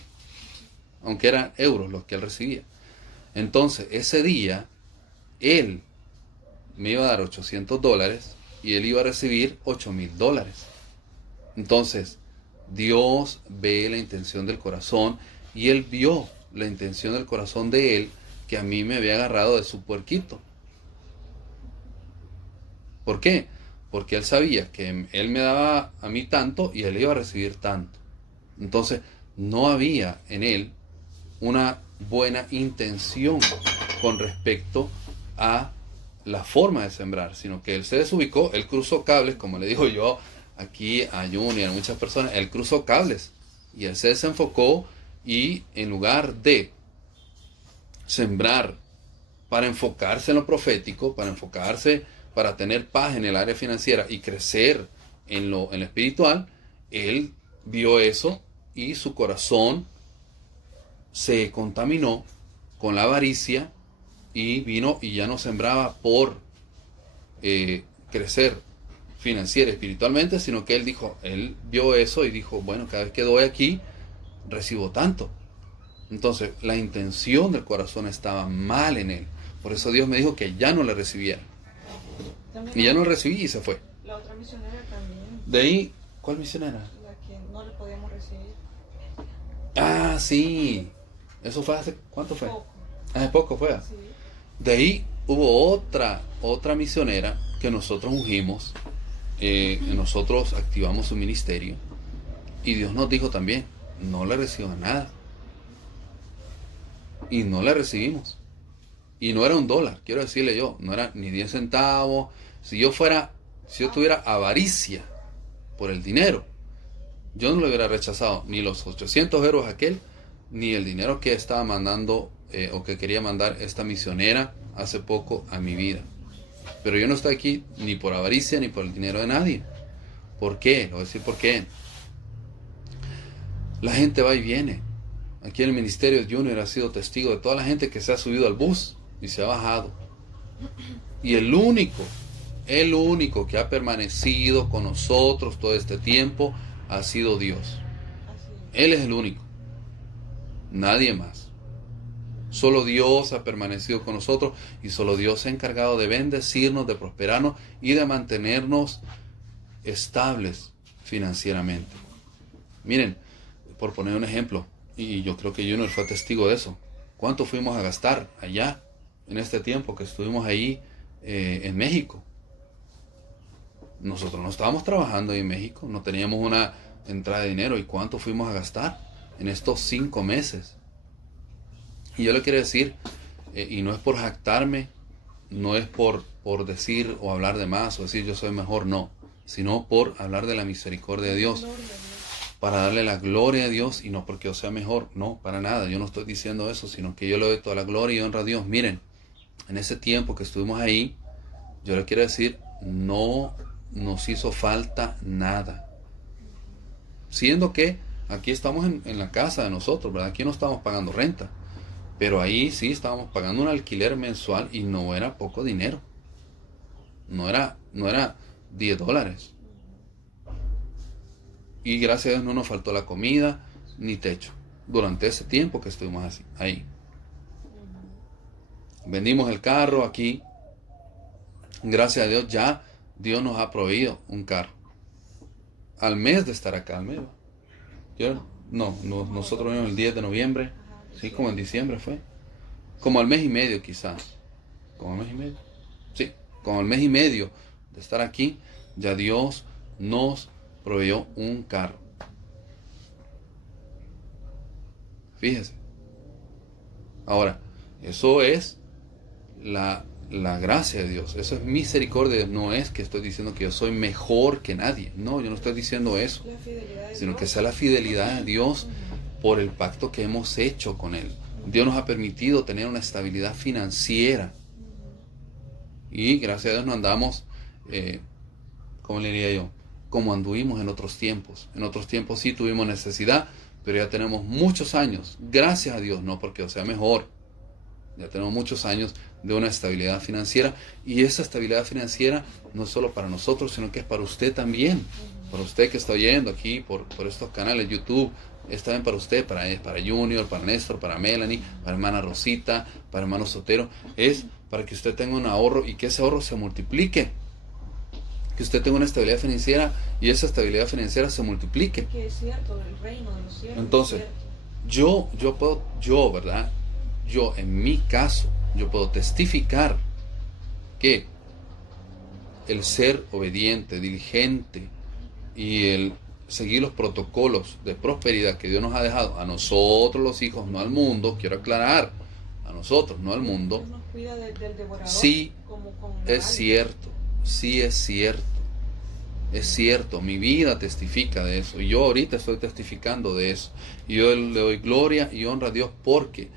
aunque eran euros los que él recibía. Entonces, ese día, él me iba a dar $800 y él iba a recibir $8000. Entonces, Dios ve la intención del corazón y él vio la intención del corazón de él, que a mí me había agarrado de su puerquito. ¿Por qué? Porque él sabía que él me daba a mí tanto y él iba a recibir tanto. Entonces, no había en él una buena intención con respecto a la forma de sembrar, sino que él se desubicó, él cruzó cables, como le digo yo aquí a Junior, a muchas personas, él cruzó cables y él se desenfocó y en lugar de sembrar para enfocarse en lo profético, para enfocarse, para tener paz en el área financiera y crecer en lo espiritual, él vio eso y su corazón se contaminó con la avaricia y vino y ya no sembraba por crecer financiera y espiritualmente, sino que él vio eso y dijo, bueno, cada vez que doy aquí, recibo tanto. Entonces, la intención del corazón estaba mal en él. Por eso Dios me dijo que ya no le recibiera. También Y ya no le recibí y se fue. la otra misionera también, De ahí, ¿cuál misionera? la que no le podíamos recibir. Ah, sí. Eso fue hace, ¿cuánto fue? Poco. Hace poco fue. Sí. De ahí hubo otra misionera que nosotros ungimos, nosotros activamos su ministerio y Dios nos dijo también, no le reciban nada. Y no le recibimos. Y no era $1, quiero decirle yo, no era ni 10 centavos. Si yo tuviera avaricia por el dinero, yo no le hubiera rechazado ni los 800 euros a aquel, ni el dinero que estaba mandando o que quería mandar esta misionera hace poco a mi vida. Pero yo no estoy aquí ni por avaricia ni por el dinero de nadie. ¿Por qué? Le voy a decir por qué. La gente va y viene. Aquí en el ministerio Junior ha sido testigo de toda la gente que se ha subido al bus y se ha bajado. Y el único que ha permanecido con nosotros todo este tiempo ha sido Dios. Así Él es el único. Nadie más. Solo Dios ha permanecido con nosotros y solo Dios se ha encargado de bendecirnos, de prosperarnos y de mantenernos estables financieramente. Miren, por poner un ejemplo, y yo creo que Junior fue testigo de eso. ¿Cuánto fuimos a gastar allá en este tiempo que estuvimos ahí en México? Nosotros no estábamos trabajando ahí en México, no teníamos una entrada de dinero. ¿Y cuánto fuimos a gastar en estos 5 meses? Y yo le quiero decir, y no es por jactarme, no es por decir o hablar de más o decir yo soy mejor, no, sino por hablar de la misericordia de Dios, Gloria a Dios. para darle la gloria a Dios y no porque yo sea mejor, no, para nada, yo no estoy diciendo eso, sino que yo le doy toda la gloria y honra a Dios. Miren, en ese tiempo que estuvimos ahí, yo le quiero decir, no nos hizo falta nada. Siendo que aquí estamos en la casa de nosotros, ¿verdad? Aquí no estamos pagando renta. Pero ahí sí estábamos pagando un alquiler mensual y no era poco dinero. No era $10. Y gracias a Dios no nos faltó la comida ni techo durante ese tiempo que estuvimos así, ahí. Vendimos el carro aquí. Gracias a Dios ya Dios nos ha proveído un carro. Al mes de estar acá, al mes. Nosotros venimos el 10 de noviembre. Sí, como en diciembre fue. Como al mes y medio quizás. Como al mes y medio. Sí, como al mes y medio de estar aquí, ya Dios nos proveyó un carro. Fíjese. Ahora, eso es la gracia de Dios. Eso es misericordia de Dios. No es que estoy diciendo que yo soy mejor que nadie. No, yo no estoy diciendo eso. La fidelidad de Sino Dios. que sea la fidelidad de Dios por el pacto que hemos hecho con Él. Dios nos ha permitido tener una estabilidad financiera. Y gracias a Dios no andamos, ¿cómo le diría yo? Como anduvimos en otros tiempos. En otros tiempos sí tuvimos necesidad, pero ya tenemos muchos años, gracias a Dios, no porque yo sea mejor. Ya tenemos muchos años de una estabilidad financiera. Y esa estabilidad financiera no es solo para nosotros, sino que es para usted también. Para usted que está oyendo aquí por estos canales YouTube. Es también para usted, para Junior, para Néstor, para Melanie, para hermana Rosita, para hermano Sotero. Es para que usted tenga un ahorro y que ese ahorro se multiplique. Que usted tenga una estabilidad financiera y esa estabilidad financiera se multiplique. Que es cierto, el reino de los cielos. Entonces, es cierto. ¿verdad? Yo, en mi caso, yo puedo testificar que el ser obediente, diligente y el seguir los protocolos de prosperidad que Dios nos ha dejado a nosotros los hijos, no al mundo, quiero aclarar, a nosotros, no al mundo, Dios nos cuida del devorador sí, como la es cierto, sí es cierto. Es cierto, mi vida testifica de eso. Y yo ahorita estoy testificando de eso. Y yo le doy gloria y honra a Dios porque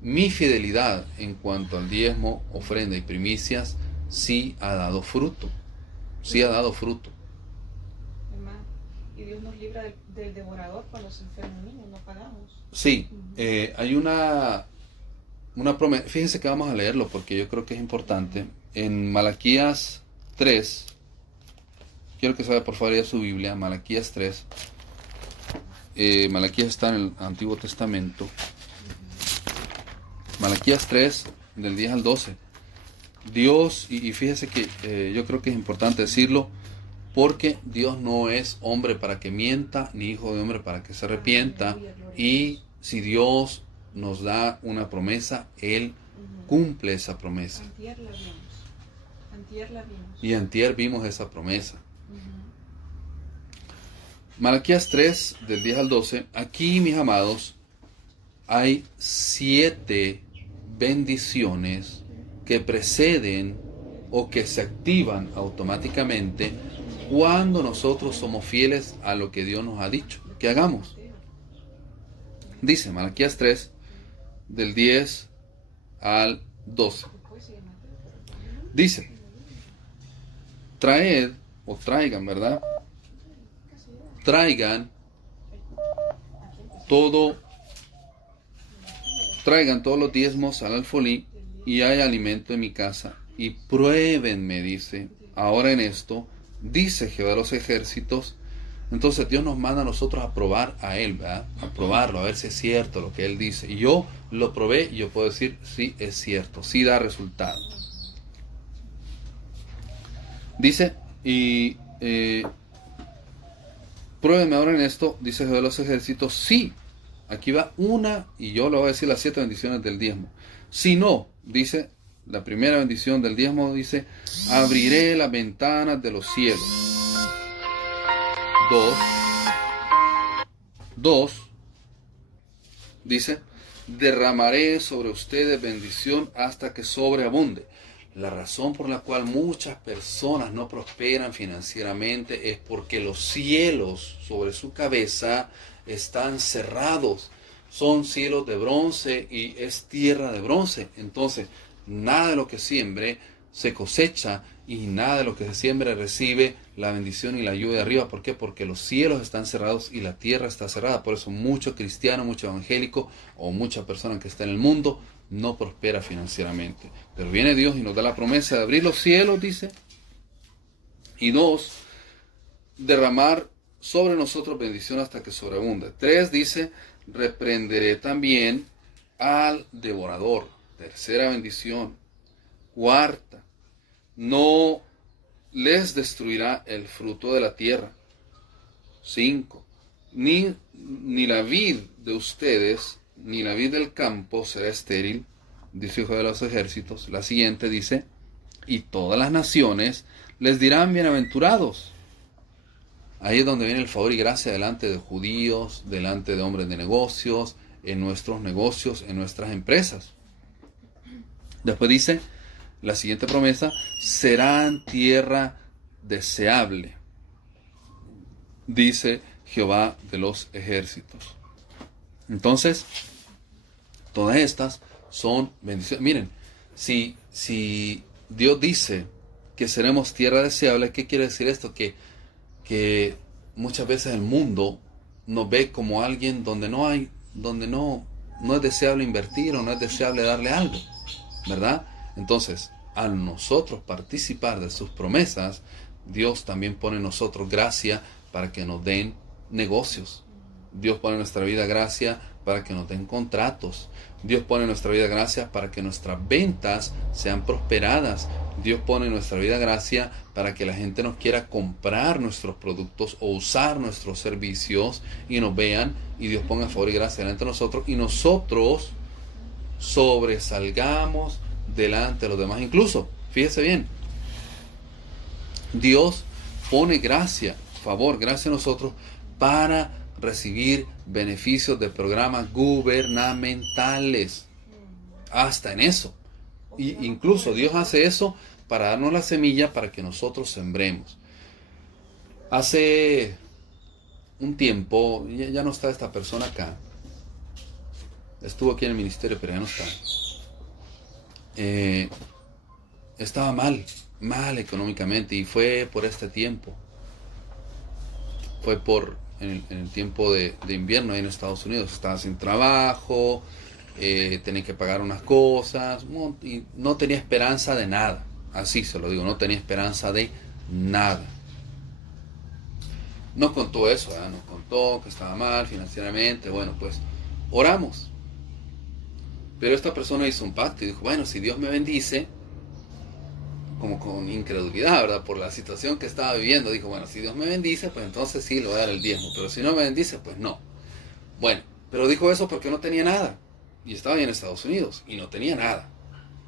mi fidelidad en cuanto al diezmo, ofrenda y primicias sí ha dado fruto. Sí ha dado fruto. Hermano, y Dios nos libra del devorador cuando se enferma un niño, no pagamos. Sí, hay una promesa. Fíjense que vamos a leerlo porque yo creo que es importante. En Malaquías 3, quiero que se vaya por favor a su Biblia, Malaquías 3. Malaquías está en el Antiguo Testamento. Malaquías 3, del 10 al 12. Dios, y fíjese que yo creo que es importante decirlo, porque Dios no es hombre para que mienta, ni hijo de hombre para que se arrepienta. Y si Dios nos da una promesa, Él cumple esa promesa. Antier la vimos. Antier la vimos. Y antier vimos esa promesa. Malaquías 3, del 10 al 12. Aquí, mis amados, hay 7 bendiciones que preceden o que se activan automáticamente cuando nosotros somos fieles a lo que Dios nos ha dicho que hagamos. Dice Malaquías 3, del 10 al 12. Dice, traed o traigan, ¿verdad? Traigan todos los diezmos al alfolí y hay alimento en mi casa. Y pruébenme, dice, ahora en esto, dice Jehová de los ejércitos. Entonces Dios nos manda a nosotros a probar a Él, ¿verdad? A probarlo, a ver si es cierto lo que Él dice. Y yo lo probé y yo puedo decir, sí, es cierto, sí da resultado. Dice, y pruébenme ahora en esto, dice Jehová de los ejércitos, sí. Aquí va una, y yo le voy a decir las 7 bendiciones del diezmo. Si no, dice, la primera bendición del diezmo dice, abriré las ventanas de los cielos. 2, dice, derramaré sobre ustedes bendición hasta que sobreabunde. La razón por la cual muchas personas no prosperan financieramente es porque los cielos sobre su cabeza están cerrados. Son cielos de bronce y es tierra de bronce. Entonces, nada de lo que siembre se cosecha y nada de lo que se siembre recibe la bendición y la ayuda de arriba. ¿Por qué? Porque los cielos están cerrados y la tierra está cerrada. Por eso mucho cristiano, mucho evangélico o mucha persona que está en el mundo no prospera financieramente. Pero viene Dios y nos da la promesa de abrir los cielos, dice. Y 2, derramar sobre nosotros bendición hasta que sobreabunde. 3, dice, reprenderé también al devorador. Tercera bendición. 4, no les destruirá el fruto de la tierra. 5, ni la vid de ustedes, ni la vid del campo será estéril, dice Jehová de los ejércitos. La siguiente dice, y todas las naciones les dirán bienaventurados. Ahí es donde viene el favor y gracia delante de judíos, delante de hombres de negocios, en nuestros negocios, en nuestras empresas. Después dice, la siguiente promesa, serán tierra deseable, dice Jehová de los ejércitos. Entonces, todas estas son bendiciones. Miren, si Dios dice que seremos tierra deseable, ¿qué quiere decir esto? Que muchas veces el mundo nos ve como alguien donde no es deseable invertir o no es deseable darle algo, ¿verdad? Entonces, al nosotros participar de sus promesas, Dios también pone en nosotros gracia para que nos den negocios. Dios pone en nuestra vida gracia para que nos den contratos. Dios pone en nuestra vida gracia para que nuestras ventas sean prosperadas. Dios pone en nuestra vida gracia para que la gente nos quiera comprar nuestros productos o usar nuestros servicios y nos vean, y Dios ponga favor y gracia delante de nosotros y nosotros sobresalgamos delante de los demás. Incluso, fíjese bien, Dios pone gracia, favor, gracia a nosotros para recibir beneficios de programas gubernamentales. Hasta en eso. Y incluso Dios hace eso para darnos la semilla para que nosotros sembremos. Hace un tiempo, ya no está esta persona acá, estuvo aquí en el ministerio, pero ya no está. Estaba mal económicamente, y fue por este tiempo. Fue en el tiempo de invierno ahí en Estados Unidos. Estaba sin trabajo, tenía que pagar unas cosas, y no tenía esperanza de nada. Así se lo digo, no tenía esperanza de nada. Nos contó eso, nos contó que estaba mal financieramente. Bueno, pues oramos. Pero esta persona hizo un pacto y dijo, bueno, si Dios me bendice, como con incredulidad, ¿verdad? Por la situación que estaba viviendo, dijo, bueno, si Dios me bendice, pues entonces sí, le voy a dar el diezmo, pero si no me bendice, pues no. Bueno, pero dijo eso porque no tenía nada, y estaba ahí en Estados Unidos, y no tenía nada,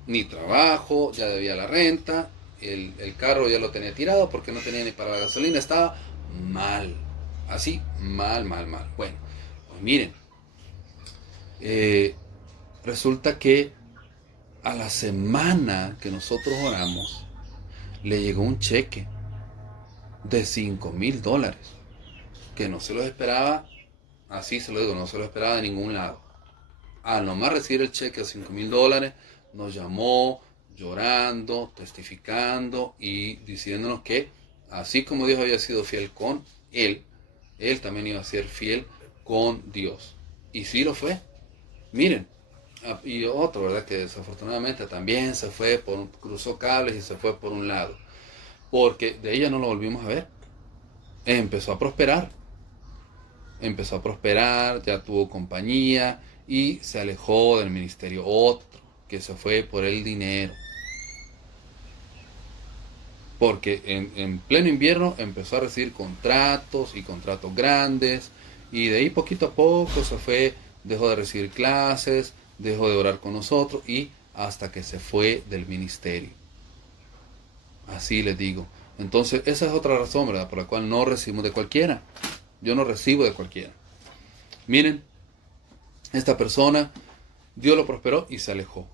ni trabajo, ya debía la renta, el carro ya lo tenía tirado porque no tenía ni para la gasolina, estaba mal, así, mal. Bueno, pues miren, resulta que a la semana que nosotros oramos, le llegó un cheque de $5,000, que no se lo esperaba, así se lo digo, no se lo esperaba de ningún lado. Al nomás recibir el cheque de $5,000, nos llamó llorando, testificando y diciéndonos que así como Dios había sido fiel con él también iba a ser fiel con Dios. Y sí lo fue. Miren, y otro, ¿verdad? Que desafortunadamente también cruzó cables y se fue por un lado. Porque de ella no lo volvimos a ver. Empezó a prosperar, ya tuvo compañía y se alejó del ministerio. Otro que se fue por el dinero. Porque en pleno invierno empezó a recibir contratos y contratos grandes. Y de ahí poquito a poco se fue, dejó de recibir clases, dejó de orar con nosotros y hasta que se fue del ministerio. Así les digo. Entonces esa es otra razón, ¿verdad?, por la cual no recibimos de cualquiera. Yo no recibo de cualquiera. Miren, esta persona, Dios lo prosperó y se alejó.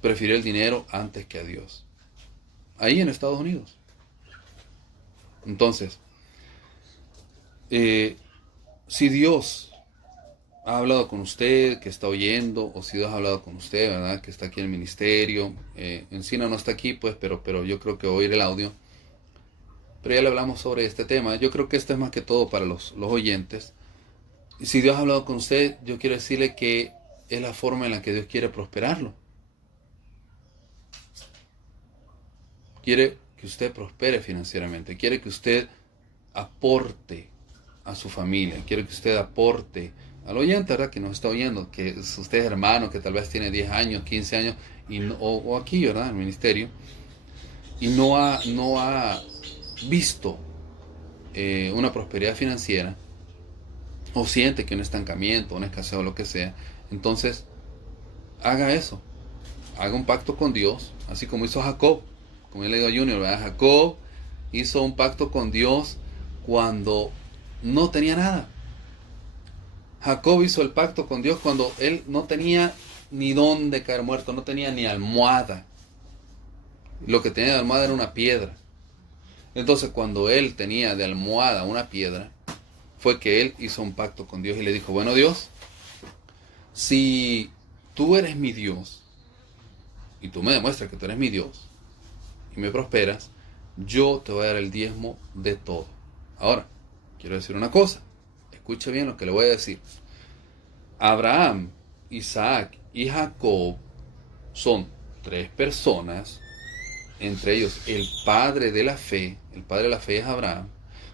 Prefirió el dinero antes que a Dios. Ahí en Estados Unidos. Entonces, si Dios ha hablado con usted, que está oyendo, o si Dios ha hablado con usted, ¿verdad?, que está aquí en el ministerio, Encina no está aquí, pues, pero yo creo que oír el audio. Pero ya le hablamos sobre este tema. Yo creo que esto es más que todo para los oyentes. Y si Dios ha hablado con usted, yo quiero decirle que es la forma en la que Dios quiere prosperarlo. Quiere que usted prospere financieramente, quiere que usted aporte a su familia, quiere que usted aporte al oyente, ¿verdad?, que nos está oyendo, que usted es hermano, que tal vez tiene 10 años, 15 años, o aquí, ¿verdad?, en el ministerio, y no ha visto una prosperidad financiera, o siente que un estancamiento, una escasez o lo que sea. Entonces, haga eso, haga un pacto con Dios, así como hizo Jacob, como yo le digo a Junior, ¿verdad? Jacob hizo un pacto con Dios cuando no tenía nada. Jacob hizo el pacto con Dios cuando él no tenía ni dónde caer muerto, no tenía ni almohada. Lo que tenía de almohada era una piedra. Entonces, cuando él tenía de almohada una piedra, fue que él hizo un pacto con Dios y le dijo, bueno, Dios, si tú eres mi Dios y tú me demuestras que tú eres mi Dios y me prosperas, yo te voy a dar el diezmo de todo. Ahora, quiero decir una cosa. Escuche bien lo que le voy a decir. Abraham, Isaac y Jacob son 3 personas, entre ellos el padre de la fe es Abraham.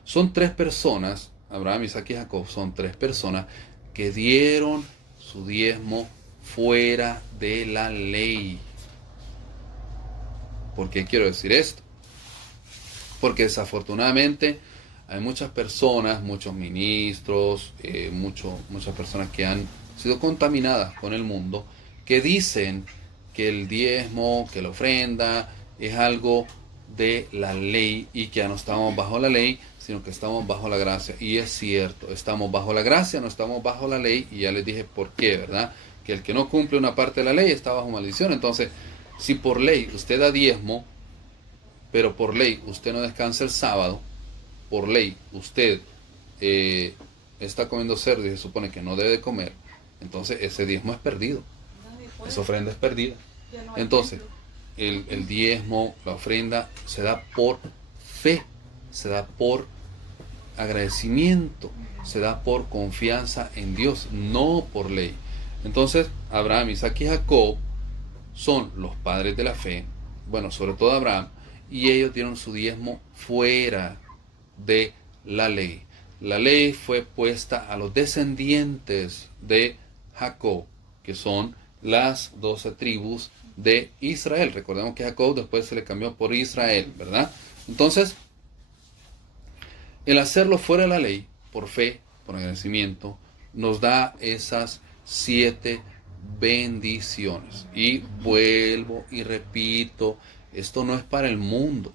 Son 3 personas, Abraham, Isaac y Jacob son 3 personas que dieron su diezmo fuera de la ley. ¿Por qué quiero decir esto? Porque desafortunadamente hay muchas personas, muchos ministros, muchas personas que han sido contaminadas con el mundo, que dicen que el diezmo, que la ofrenda es algo de la ley y que ya no estamos bajo la ley, sino que estamos bajo la gracia. Y es cierto, estamos bajo la gracia, no estamos bajo la ley, y ya les dije por qué, ¿verdad? Que el que no cumple una parte de la ley está bajo maldición. Entonces, Si por ley usted da diezmo, pero por ley usted no descansa el sábado, por ley usted está comiendo cerdo y se supone que no debe de comer, entonces ese diezmo es perdido, esa ofrenda es perdida. Entonces, el diezmo, la ofrenda, se da por fe, se da por agradecimiento, se da por confianza en Dios, no por ley. Entonces, Abraham, Isaac y Jacob son los padres de la fe, bueno, sobre todo Abraham, y ellos dieron su diezmo fuera de la ley. La ley fue puesta a los descendientes de Jacob, que son las 12 tribus de Israel. Recordemos que Jacob después se le cambió por Israel, ¿verdad? Entonces, el hacerlo fuera de la ley, por fe, por agradecimiento, nos da esas 7 bendiciones. Y vuelvo y repito, esto no es para el mundo.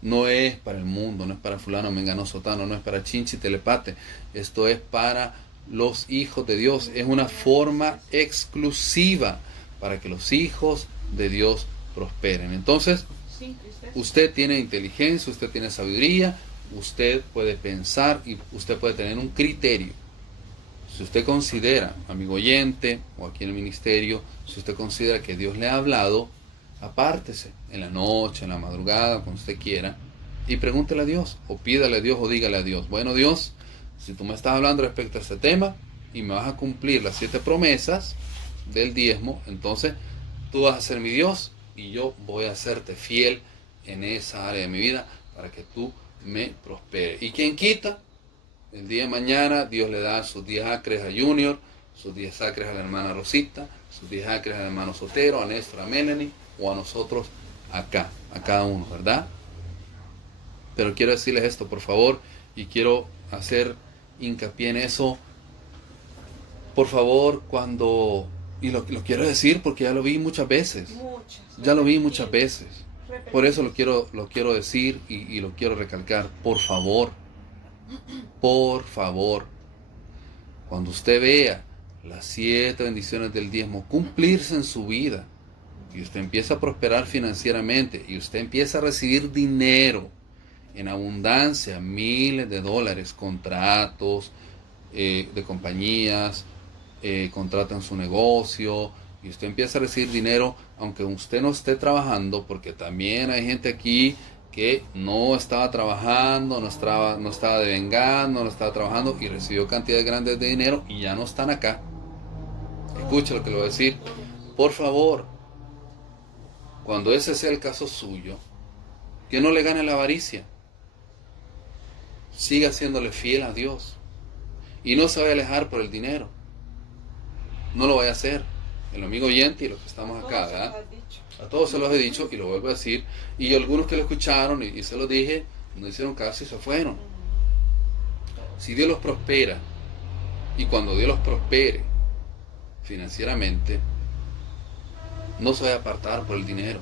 No es para el mundo, no es para fulano, mengano, sotano, no es para chinchi, telepate. Esto es para los hijos de Dios. Es una forma exclusiva para que los hijos de Dios prosperen. Entonces, usted tiene inteligencia, usted tiene sabiduría, usted puede pensar y usted puede tener un criterio. Si usted considera, amigo oyente o aquí en el ministerio, si usted considera que Dios le ha hablado, apártese en la noche, en la madrugada, cuando usted quiera, y pregúntele a Dios, o pídale a Dios, o dígale a Dios, bueno Dios, si tú me estás hablando respecto a este tema, y me vas a cumplir las 7 promesas del diezmo, entonces tú vas a ser mi Dios, y yo voy a hacerte fiel en esa área de mi vida, para que tú me prosperes. ¿Y quién quita? El día de mañana Dios le da sus 10 acres a Junior, sus 10 acres a la hermana Rosita, sus 10 acres al hermano Sotero, a Néstor, a Melanie, o a nosotros acá, a cada uno, ¿verdad? Pero quiero decirles esto, por favor, y quiero hacer hincapié en eso. Por favor, cuando, y lo quiero decir porque ya lo vi muchas veces, ya lo vi muchas veces, por eso lo quiero decir y lo quiero recalcar, por favor, cuando usted vea las 7 bendiciones del diezmo cumplirse en su vida, y usted empieza a prosperar financieramente, y usted empieza a recibir dinero en abundancia, miles de dólares, contratos de compañías, contratan su negocio, y usted empieza a recibir dinero, aunque usted no esté trabajando, porque también hay gente aquí que no estaba trabajando, no estaba devengando, no estaba trabajando, y recibió cantidades grandes de dinero, y ya no están acá. Escuche lo que le voy a decir. Por favor, cuando ese sea el caso suyo, que no le gane la avaricia. Siga siéndole fiel a Dios. Y no se vaya a alejar por el dinero. No lo vaya a hacer. El amigo oyente y los que estamos acá, ¿verdad? A todos se los he dicho y lo vuelvo a decir. Y algunos que lo escucharon y se los dije, no hicieron caso y se fueron. Si Dios los prospera, y cuando Dios los prospere financieramente, no se vaya a apartar por el dinero.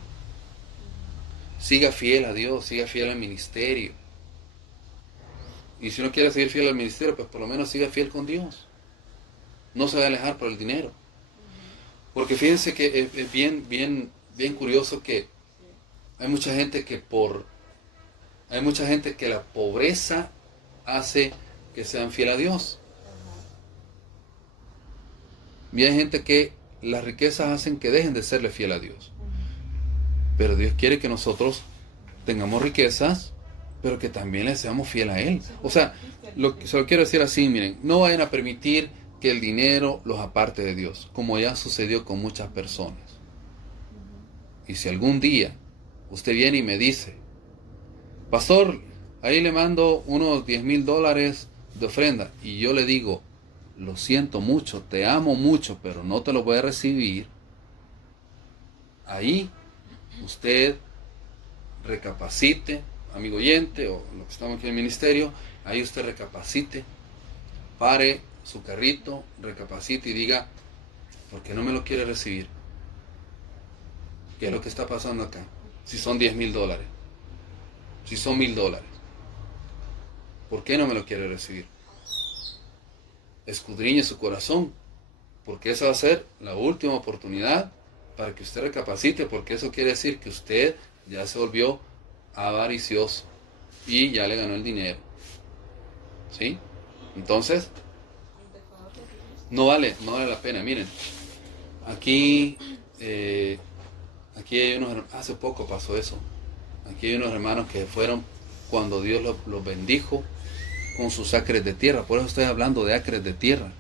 Siga fiel a Dios, siga fiel al ministerio. Y si no quiere seguir fiel al ministerio, pues por lo menos siga fiel con Dios. No se vaya a alejar por el dinero. Porque fíjense que es bien curioso que hay mucha gente que la pobreza hace que sean fiel a Dios. Y hay gente que las riquezas hacen que dejen de serle fiel a Dios. Pero Dios quiere que nosotros tengamos riquezas, pero que también le seamos fiel a Él. O sea, se lo quiero decir así, miren, no vayan a permitir que el dinero los aparte de Dios, como ya sucedió con muchas personas. Y si algún día usted viene y me dice, pastor, ahí le mando unos $10,000 de ofrenda, y yo le digo, lo siento mucho, te amo mucho, pero no te lo voy a recibir, ahí usted recapacite, amigo oyente, o los que estamos aquí en el ministerio, ahí usted recapacite, pare su carrito, recapacite y diga, ¿por qué no me lo quiere recibir? ¿Qué es lo que está pasando acá? Si son $10,000, si son $1,000, ¿por qué no me lo quiere recibir? Escudriñe su corazón, porque esa va a ser la última oportunidad para que usted recapacite, porque eso quiere decir que usted ya se volvió avaricioso y ya le ganó el dinero. ¿Sí? Entonces, no vale la pena. Miren, aquí hay unos, hace poco pasó eso. Aquí hay unos hermanos que fueron cuando Dios los bendijo con sus acres de tierra. Por eso estoy hablando de acres de tierra.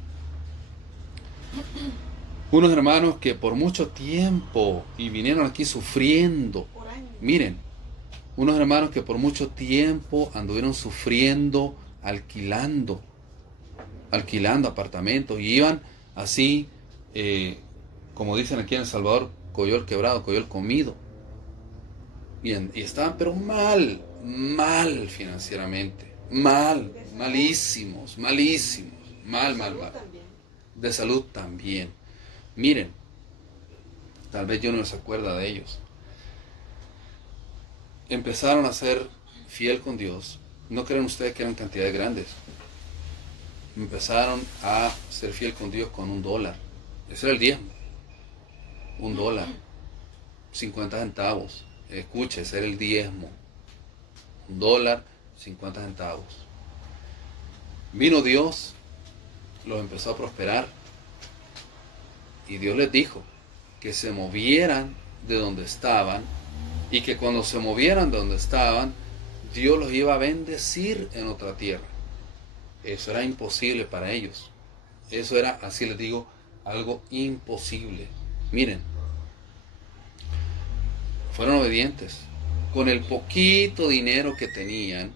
Unos hermanos que por mucho tiempo y vinieron aquí sufriendo. Miren, unos hermanos que por mucho tiempo anduvieron sufriendo, alquilando apartamentos, y iban así, como dicen aquí en El Salvador, coyol quebrado, coyol comido. Bien, y estaban pero mal financieramente, malísimos, mal. De salud también. Miren, tal vez yo no se acuerda de ellos. Empezaron a ser fiel con Dios. No creen ustedes que eran cantidades grandes. Empezaron a ser fiel con Dios con $1. Ese era el diezmo. $1, 50 centavos. Escuche, ese era el diezmo. $1, 50 centavos. Vino Dios, los empezó a prosperar. Y Dios les dijo que se movieran de donde estaban, y que cuando se movieran de donde estaban, Dios los iba a bendecir en otra tierra. Eso era imposible para ellos. Eso era, así les digo, algo imposible. Miren, fueron obedientes. Con el poquito dinero que tenían,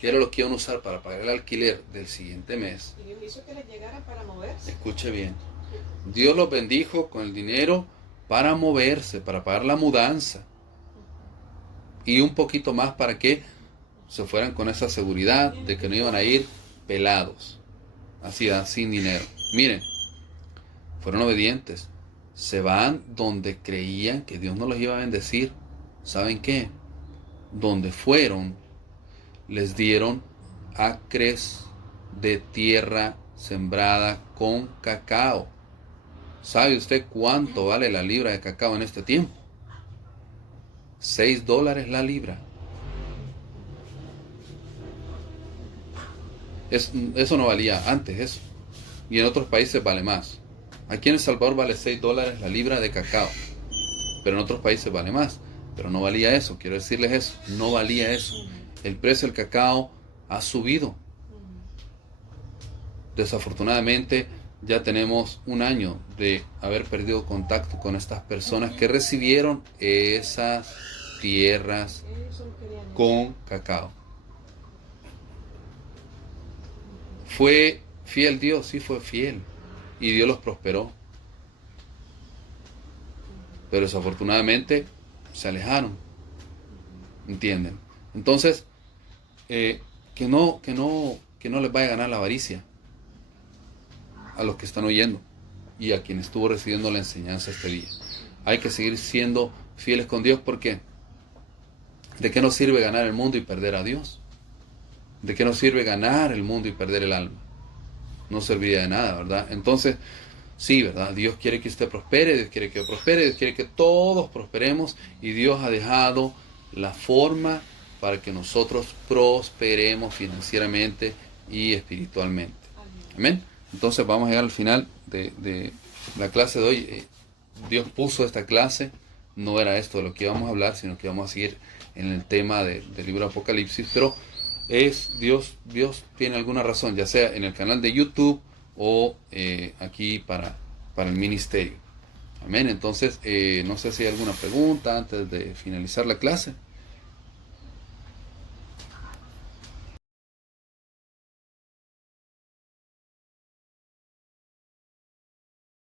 que era lo que iban a usar para pagar el alquiler del siguiente mes. Y Dios hizo que les llegara para moverse. Escuche bien. Dios los bendijo con el dinero para moverse, para pagar la mudanza. Y un poquito más para que se fueran con esa seguridad de que no iban a ir pelados, así, sin dinero. Miren, fueron obedientes. Se van donde creían que Dios no los iba a bendecir. ¿Saben qué? Donde fueron, les dieron acres de tierra sembrada con cacao. ¿Sabe usted cuánto vale la libra de cacao en este tiempo? $6 la libra. Eso no valía antes, eso. Y en otros países vale más. Aquí en El Salvador vale $6 la libra de cacao. Pero en otros países vale más. Pero no valía eso, quiero decirles eso. No valía eso. El precio del cacao ha subido. Desafortunadamente, ya tenemos un año de haber perdido contacto con estas personas que recibieron esas tierras con cacao. ¿Fue fiel Dios? Sí, fue fiel. Y Dios los prosperó. Pero desafortunadamente se alejaron. ¿Entienden? Entonces, que no les vaya a ganar la avaricia a los que están oyendo y a quien estuvo recibiendo la enseñanza este día. Hay que seguir siendo fieles con Dios, porque ¿de qué nos sirve ganar el mundo y perder a Dios? ¿De qué nos sirve ganar el mundo y perder el alma? No serviría de nada, ¿verdad? Entonces, sí, ¿verdad? Dios quiere que usted prospere, Dios quiere que yo prospere, Dios quiere que todos prosperemos, y Dios ha dejado la forma para que nosotros prosperemos financieramente y espiritualmente. Amén. Entonces vamos a llegar al final de la clase de hoy. Dios puso esta clase, no era esto de lo que íbamos a hablar, sino que vamos a seguir en el tema del libro Apocalipsis, pero Dios tiene alguna razón, ya sea en el canal de YouTube o aquí para el ministerio. Amén. Entonces, no sé si hay alguna pregunta antes de finalizar la clase.